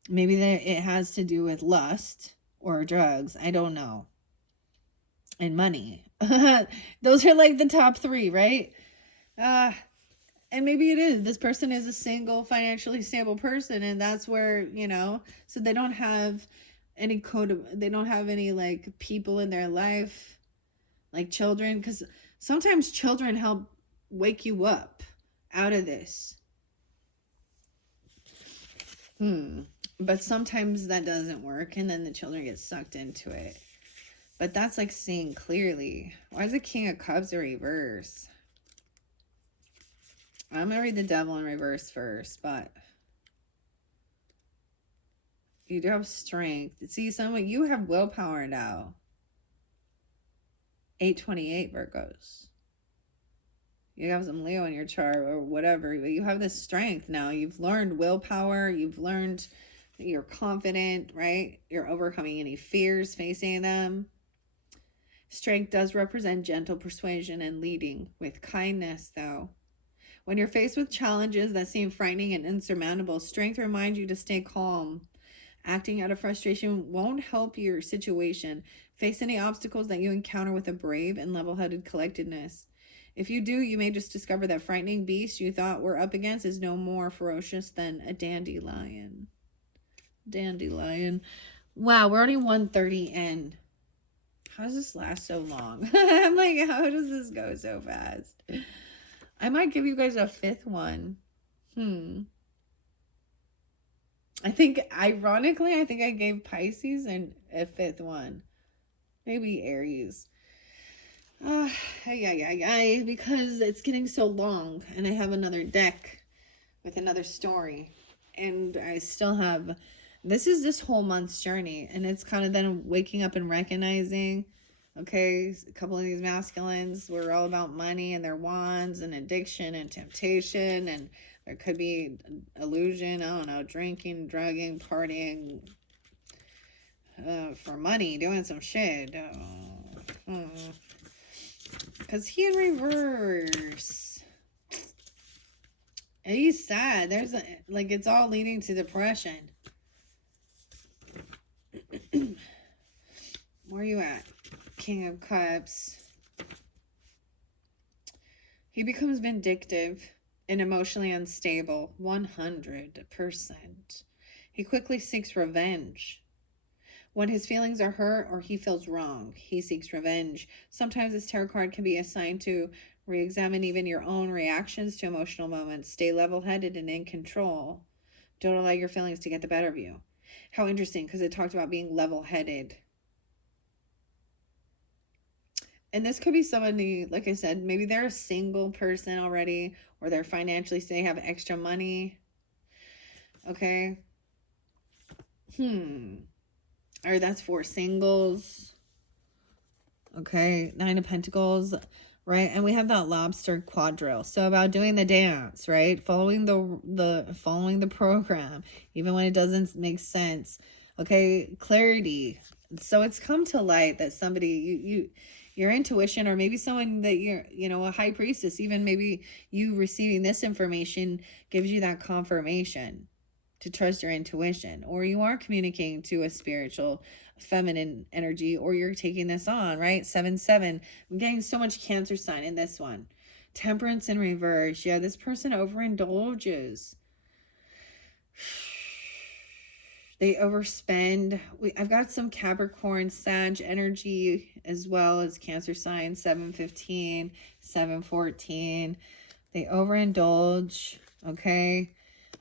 Maybe it has to do with lust or drugs. I don't know. And money. Those are like the top three, right? And maybe it is. This person is a single, financially stable person, and that's where, so they don't have any they don't have any like people in their life, like children, because sometimes children help wake you up out of this. But sometimes that doesn't work, and then the children get sucked into it. But that's like seeing clearly. Why is the King of Cups a reverse? I'm going to read the Devil in reverse first, but you do have strength. See, someone, you have willpower now. 828 Virgos. You have some Leo in your chart or whatever, but you have this strength now. You've learned willpower. You've learned that you're confident, right? You're overcoming any fears facing them. Strength does represent gentle persuasion and leading with kindness, though. When you're faced with challenges that seem frightening and insurmountable, strength reminds you to stay calm. Acting out of frustration won't help your situation. Face any obstacles that you encounter with a brave and level-headed collectedness. If you do, you may just discover that frightening beast you thought were up against is no more ferocious than a dandelion. Dandelion. Wow, we're already 1:30 in. How does this last so long? I'm like, how does this go so fast? I might give you guys a fifth one. I think, ironically, I think I gave Pisces and a fifth one. Maybe Aries. Because it's getting so long, and I have another deck with another story, and I still have, this is this whole month's journey, and it's kind of then waking up and recognizing, okay, a couple of these masculines were all about money and their wands and addiction and temptation, and there could be illusion, I don't know, drinking, drugging, partying, for money, doing some shit. Because he in reverse. And he's sad. There's it's all leading to depression. Where are you at? King of Cups. He becomes vindictive and emotionally unstable. 100%. He quickly seeks revenge. When his feelings are hurt or he feels wrong, he seeks revenge. Sometimes this tarot card can be assigned to re-examine even your own reactions to emotional moments. Stay level-headed and in control. Don't allow your feelings to get the better of you. How interesting, because it talked about being level-headed. And this could be somebody, like I said, maybe they're a single person already, or they're financially, they have extra money. Okay. Or that's for singles. Okay, 9 of Pentacles, right? And we have that lobster quadrille. So about doing the dance, right? Following the program, even when it doesn't make sense. Okay, clarity. So it's come to light that somebody, your intuition, or maybe someone that you're, a high priestess, even maybe you receiving this information gives you that confirmation to trust your intuition, or you are communicating to a spiritual feminine energy, or you're taking this on, right? 7-7. I'm getting so much Cancer sign in this one. Temperance in reverse. Yeah, this person overindulges. They overspend. I've got some Capricorn, Sag energy, as well as Cancer sign. 7-15, 7-14. They overindulge.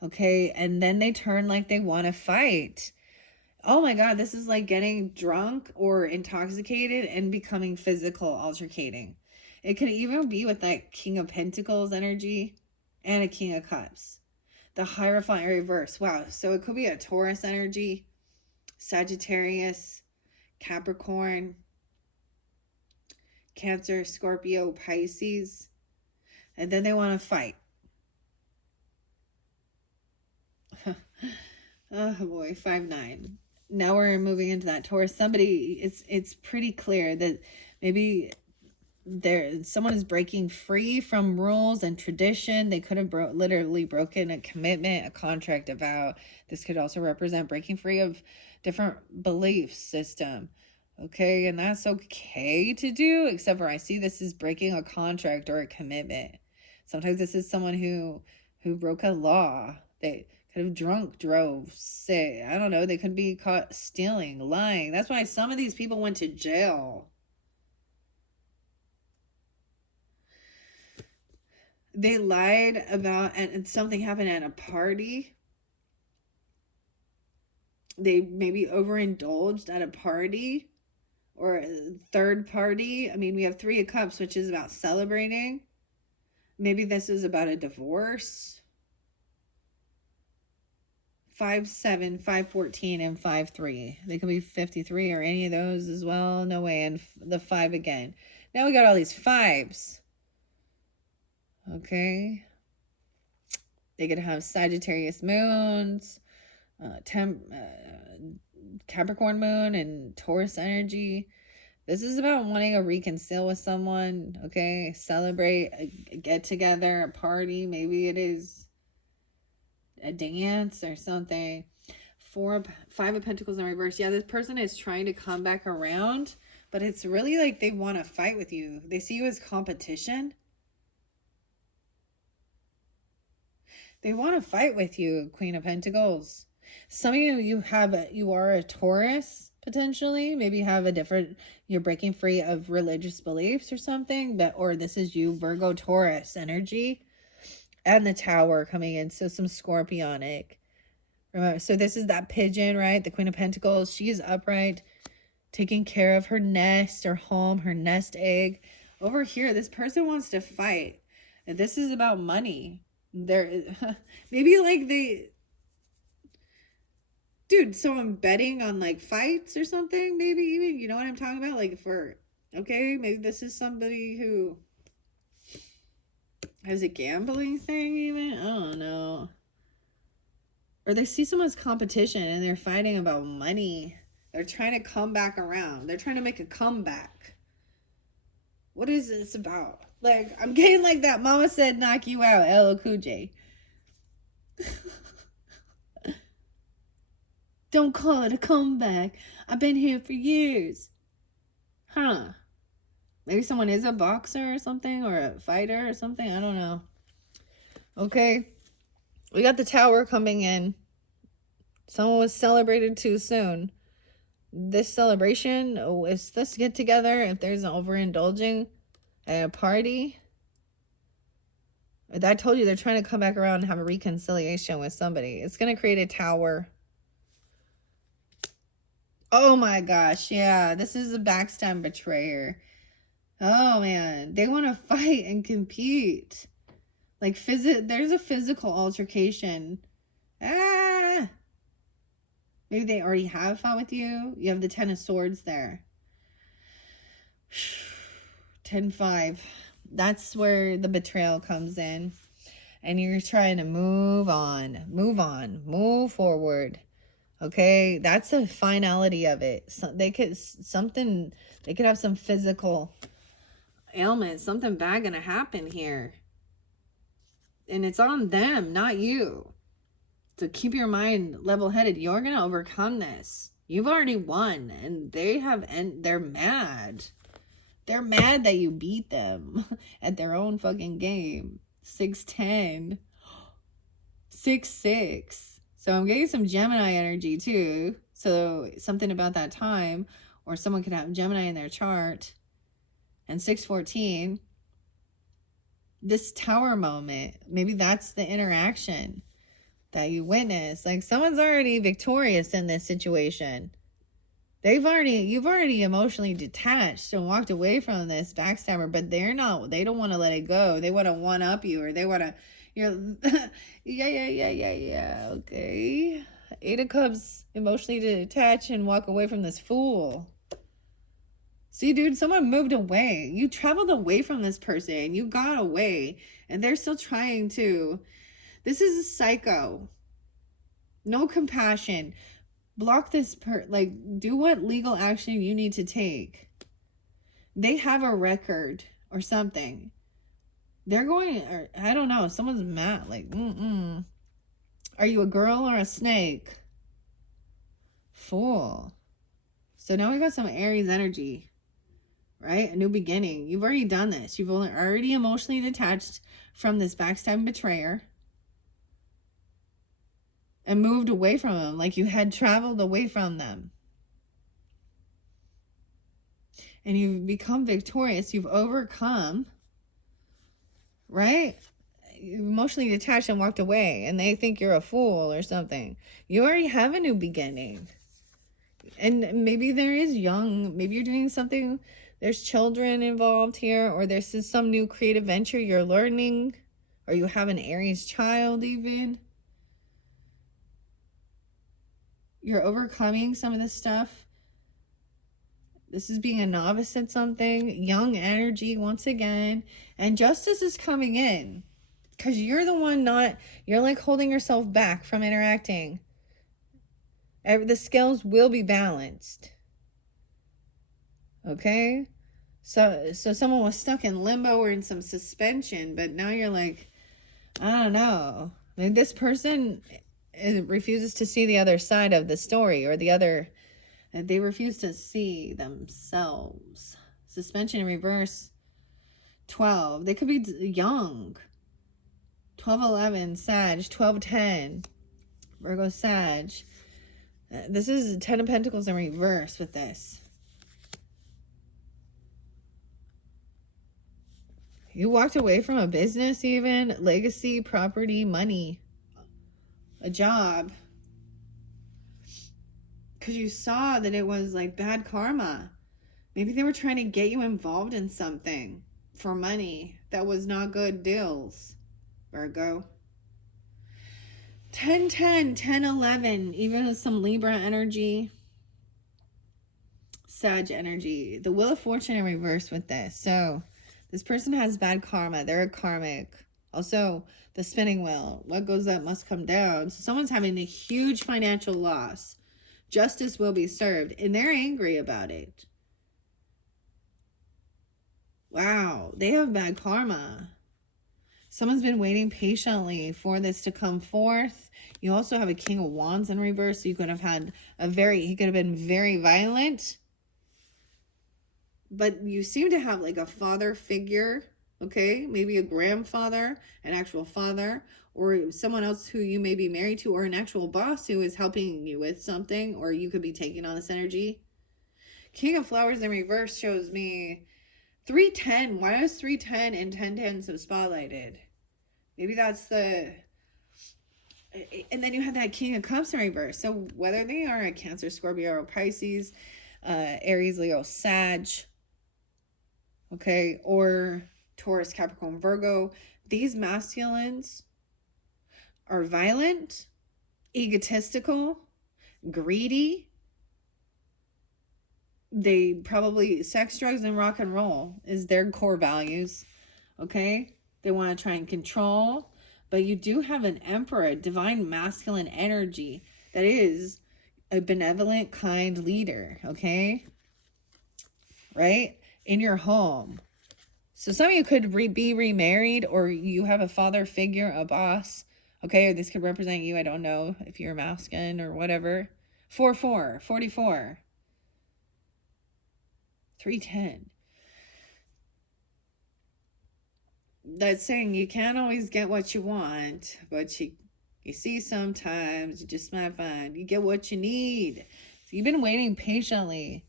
Okay, and then they turn like they want to fight. Oh my God, this is like getting drunk or intoxicated and becoming physical, altercating. It could even be with like King of Pentacles energy and a King of Cups. The Hierophant in reverse. Wow, so it could be a Taurus energy, Sagittarius, Capricorn, Cancer, Scorpio, Pisces, and then they want to fight. Oh boy, 5-9. Now we're moving into that Taurus. Somebody, it's pretty clear that maybe someone is breaking free from rules and tradition. They could have literally broken a commitment, a contract, a vow. This could also represent breaking free of different belief system. Okay, and that's okay to do, except for I see this is breaking a contract or a commitment. Sometimes this is someone who broke a law. They could have drove, say, I don't know, they could be caught stealing, lying. That's why some of these people went to jail. They lied about, and something happened at a party. They maybe overindulged at a party or a third party. I mean, we have 3 of Cups, which is about celebrating. Maybe this is about a divorce. 5-7, 5-14, and 5-3. They could be 53 or any of those as well. No way. And the 5 again. Now we got all these 5s. Okay. They could have Sagittarius moons, Capricorn moon, and Taurus energy. This is about wanting to reconcile with someone. Okay. Celebrate, a get together, a party. Maybe it is a dance or something. 5 of Pentacles in reverse. Yeah, this person is trying to come back around, but it's really like they want to fight with you. They see you as competition. They want to fight with you, Queen of Pentacles. Some of you, you are a Taurus, potentially. Maybe you have a different, you're breaking free of religious beliefs or something, or this is you, Virgo, Taurus energy. And the Tower coming in, so some Scorpionic. Remember, so this is that pigeon, right? The Queen of Pentacles. She is upright, taking care of her nest, her home, her nest egg. Over here, this person wants to fight. And this is about money. Maybe like dude, so I'm betting on like fights or something, maybe even, you know what I'm talking about? Like okay, maybe this is somebody who has a gambling thing even? I don't know. Or they see someone's competition and they're fighting about money. They're trying to come back around. They're trying to make a comeback. What is this about? Like, I'm getting like that Mama Said Knock You Out, LL Cool J. Don't call it a comeback. I've been here for years. Huh. Maybe someone is a boxer or something, or a fighter or something. I don't know. Okay. We got the Tower coming in. Someone was celebrated too soon. This celebration, is this get together, if there's an overindulging at a party, I told you they're trying to come back around and have a reconciliation with somebody. It's going to create a Tower. Oh my gosh, yeah. This is a backstab betrayer. Oh man, they want to fight and compete. Like there's a physical altercation. Ah! Maybe they already have fought with you. You have the 10 of Swords there. 10-5. That's where the betrayal comes in. And you're trying to move on, move forward. Okay, that's a finality of it. So they could have some physical ailment, something bad gonna happen here. And it's on them, not you. So keep your mind level-headed. You're gonna overcome this. You've already won, and they're mad. They're mad that you beat them at their own fucking game. 6-10. 6-6. So I'm getting some Gemini energy too. So something about that time, or someone could have Gemini in their chart. And 6-14. This Tower moment, maybe that's the interaction that you witness. Like someone's already victorious in this situation. You've already emotionally detached and walked away from this backstabber, but they don't want to let it go. They want to one up you, or they want to, yeah, okay. 8 of Cups, emotionally detach and walk away from this fool. See, dude, someone moved away. You traveled away from this person. You got away, and they're still trying to. This is a psycho. No compassion. Block this do what legal action you need to take. They have a record. or something. They're going, or I don't know, someone's mad. Like, Are you a girl or a snake? Fool. So now we got some Aries energy, right? A new beginning. You've already done this. You've already emotionally detached from this backstabbing betrayer and moved away from them, like you had traveled away from them. And you've become victorious. You've overcome, right? You've emotionally detached and walked away, and they think you're a fool or something. You already have a new beginning. And maybe there is maybe you're doing something, there's children involved here, or this is some new creative venture you're learning, or you have an Aries child even. You're overcoming some of this stuff. This is being a novice at something, young energy once again, and justice is coming in because you're the one you're like holding yourself back from interacting. The scales will be balanced. Okay? So someone was stuck in limbo or in some suspension, but now you're like, I don't know. Like this person refuses to see the other side of the story, or they refuse to see themselves. Suspension in reverse. 12. They could be young. 12-11 Sag. 12-10 Virgo Sag. This is 10 of Pentacles in reverse with this. You walked away from a business even. Legacy, property, money. A job. Because you saw that it was like bad karma. Maybe they were trying to get you involved in something for money that was not good deals, Virgo. 10-10, 10-11, even with some Libra energy, Sag energy. The Wheel of Fortune in reverse with this. So this person has bad karma. They're a karmic. Also, the spinning wheel. What goes up must come down. So someone's having a huge financial loss. Justice will be served, and they're angry about it. Wow, they have bad karma. Someone's been waiting patiently for this to come forth. You also have a King of Wands in reverse, so you could have had he could have been very violent. But you seem to have like a father figure, okay? Maybe a grandfather, an actual father, or someone else who you may be married to, or an actual boss who is helping you with something, or you could be taking on this energy. King of Flowers in reverse shows me 310. Why is 310 and 1010 so spotlighted? Maybe that's the... And then you have that King of Cups in reverse. So whether they are a Cancer, Scorpio, or Pisces, Aries, Leo, Sag, okay, or Taurus, Capricorn, Virgo, these masculines are violent, egotistical, greedy. They probably, sex, drugs, and rock and roll is their core values, okay? They want to try and control, but you do have an Emperor, a divine masculine energy that is a benevolent, kind leader, okay? Right? In your home. So some of you could be remarried, or you have a father figure, a boss, okay? Or this could represent you. I don't know if you're masculine or whatever. 4-4, 44. 310. That's saying you can't always get what you want, but you see sometimes you just might find you get what you need. So you've been waiting patiently.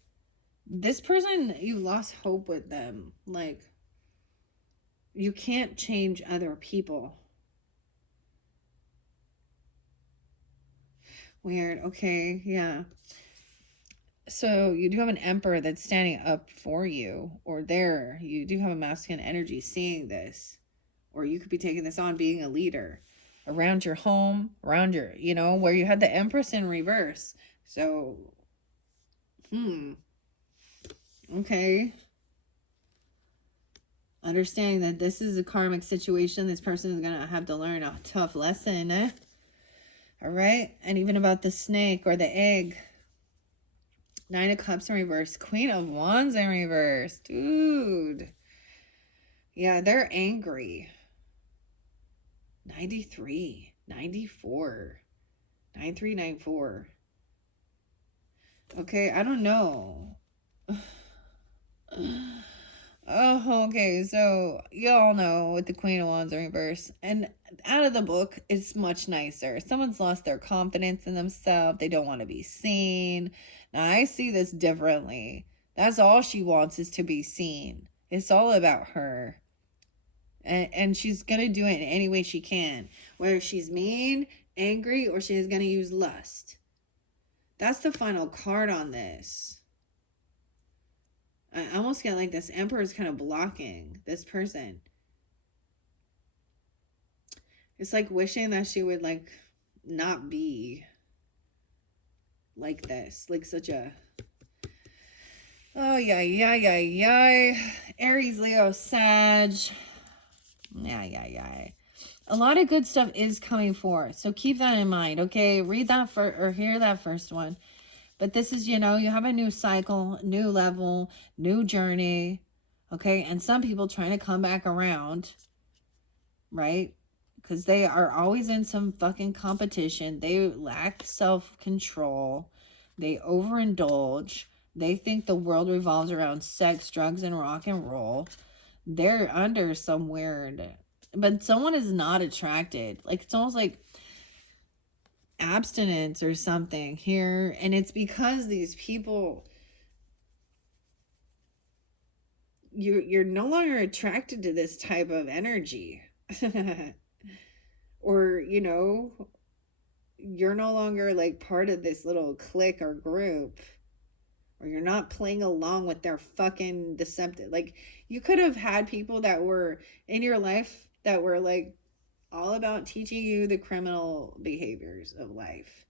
This person, you lost hope with them. Like, you can't change other people. Weird. Okay, yeah. So you do have an Emperor that's standing up for you, or you do have a masculine energy seeing this, or you could be taking this on, being a leader around your home, around your, where you had the Empress in reverse. So, okay. Understanding that this is a karmic situation, this person is going to have to learn a tough lesson. All right. And even about the snake or the egg. 9 of Cups in reverse. Queen of Wands in reverse. Dude. Yeah, they're angry. 93, 94, 9394. Okay, I don't know. Oh, okay. So you all know with the Queen of Wands in reverse, and out of the book, it's much nicer. Someone's lost their confidence in themselves. They don't want to be seen. Now I see this differently. That's all she wants is to be seen. It's all about her, and she's gonna do it in any way she can, whether she's mean, angry, or she's gonna use lust. That's the final card on this. I almost get like this Emperor is kind of blocking this person. It's like wishing that she would like not be like this, like such a, oh yeah. Aries, Leo, Sag. Yeah. A lot of good stuff is coming forth, so keep that in mind. Okay, read that or hear that first one. But this is, you have a new cycle, new level, new journey. Okay, and some people trying to come back around, right? Because they are always in some fucking competition. They lack self-control. They overindulge. They think the world revolves around sex, drugs, and rock and roll. They're under some weird... But someone is not attracted. Like, it's almost like abstinence or something here. And it's because these people... You're no longer attracted to this type of energy. Or, you're no longer like part of this little clique or group, or you're not playing along with their fucking deceptive. Like, you could have had people that were in your life that were like all about teaching you the criminal behaviors of life.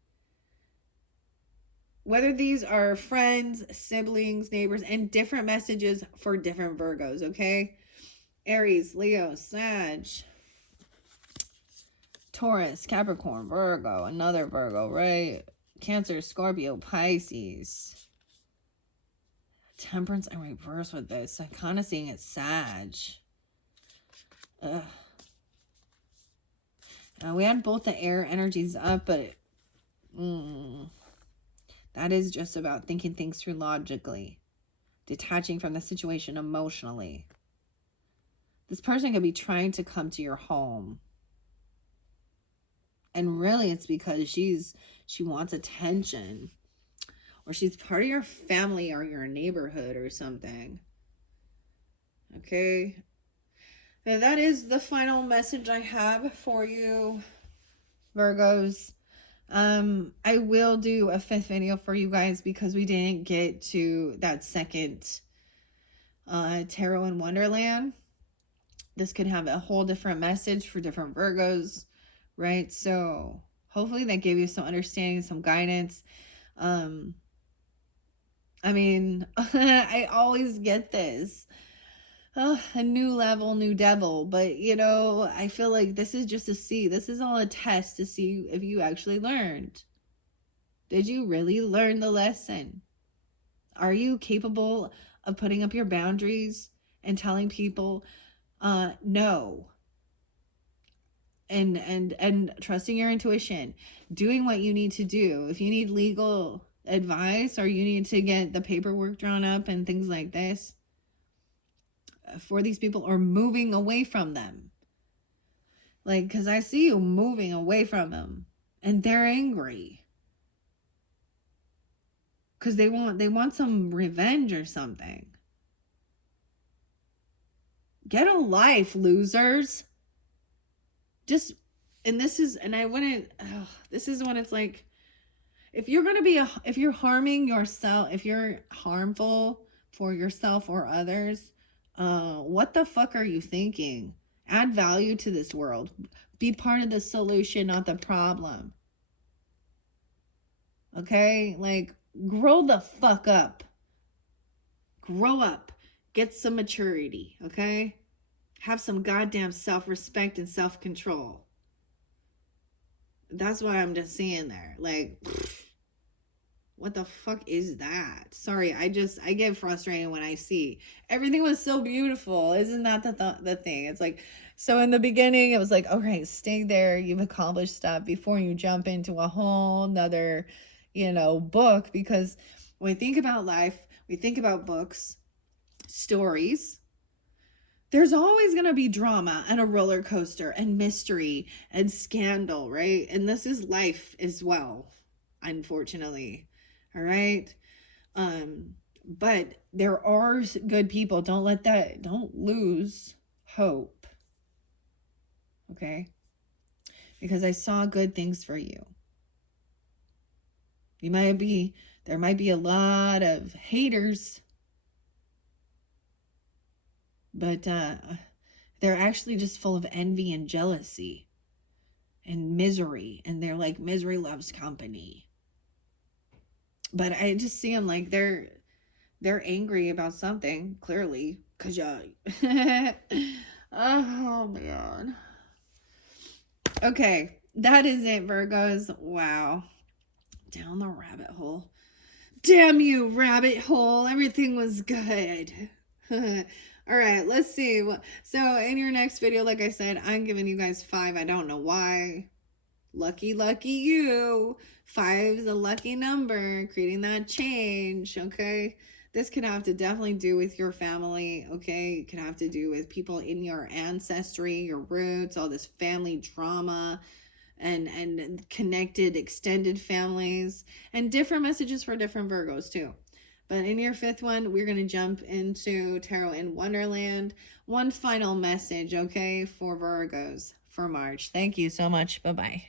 Whether these are friends, siblings, neighbors, and different messages for different Virgos, okay? Aries, Leo, Sag, Taurus, Capricorn, Virgo, another Virgo, right? Cancer, Scorpio, Pisces. Temperance and reverse with this. I'm kind of seeing it Sag. Ugh. We had both the air energies up, but that is just about thinking things through logically, detaching from the situation emotionally. This person could be trying to come to your home, and really it's because she wants attention, or she's part of your family or your neighborhood or something. Okay, now that is the final message I have for you, Virgos. I will do a 5th video for you guys because we didn't get to that second tarot in Wonderland. This could have a whole different message for different Virgos, right? So hopefully that gave you some understanding, some guidance. I mean, I always get this. A new level, new devil. But, I feel like this is just to see. This is all a test to see if you actually learned. Did you really learn the lesson? Are you capable of putting up your boundaries and telling people no? And trusting your intuition, doing what you need to do. If you need legal advice or you need to get the paperwork drawn up and things like this for these people, or moving away from them. Like, because I see you moving away from them and they're angry because they want some revenge or something. Get a life, losers. Just, and this is, and I wouldn't, this is when it's like, if you're harming yourself, if you're harmful for yourself or others, what the fuck are you thinking? Add value to this world. Be part of the solution, not the problem. Okay? Like, grow the fuck up. Grow up. Get some maturity, okay? Have some goddamn self-respect and self-control. That's what I'm just seeing there. Like, What the fuck is that? Sorry, I get frustrated when I see everything was so beautiful. Isn't that the thing? It's like, so in the beginning, it was like, okay, stay there. You've accomplished stuff before you jump into a whole nother, book. Because when we think about life, we think about books, stories. There's always going to be drama and a roller coaster and mystery and scandal, right? And this is life as well, unfortunately. All right. But there are good people. Don't lose hope. Okay? Because I saw good things for you. There might be a lot of haters, but they're actually just full of envy and jealousy and misery, and they're like, misery loves company. But I just see them like they're angry about something, clearly, because oh man. Okay, that is it, Virgos. Wow. Down the rabbit hole. Damn you, rabbit hole. Everything was good. All right, let's see. So in your next video, like I said, I'm giving you guys 5. I don't know why. Lucky you. 5 is a lucky number, creating that change, okay? This could have to definitely do with your family, okay? It could have to do with people in your ancestry, your roots, all this family drama, and connected extended families, and different messages for different Virgos too. But in your 5th one, we're going to jump into Tarot in Wonderland. One final message, okay, for Virgos for March. Thank you so much. Bye-bye.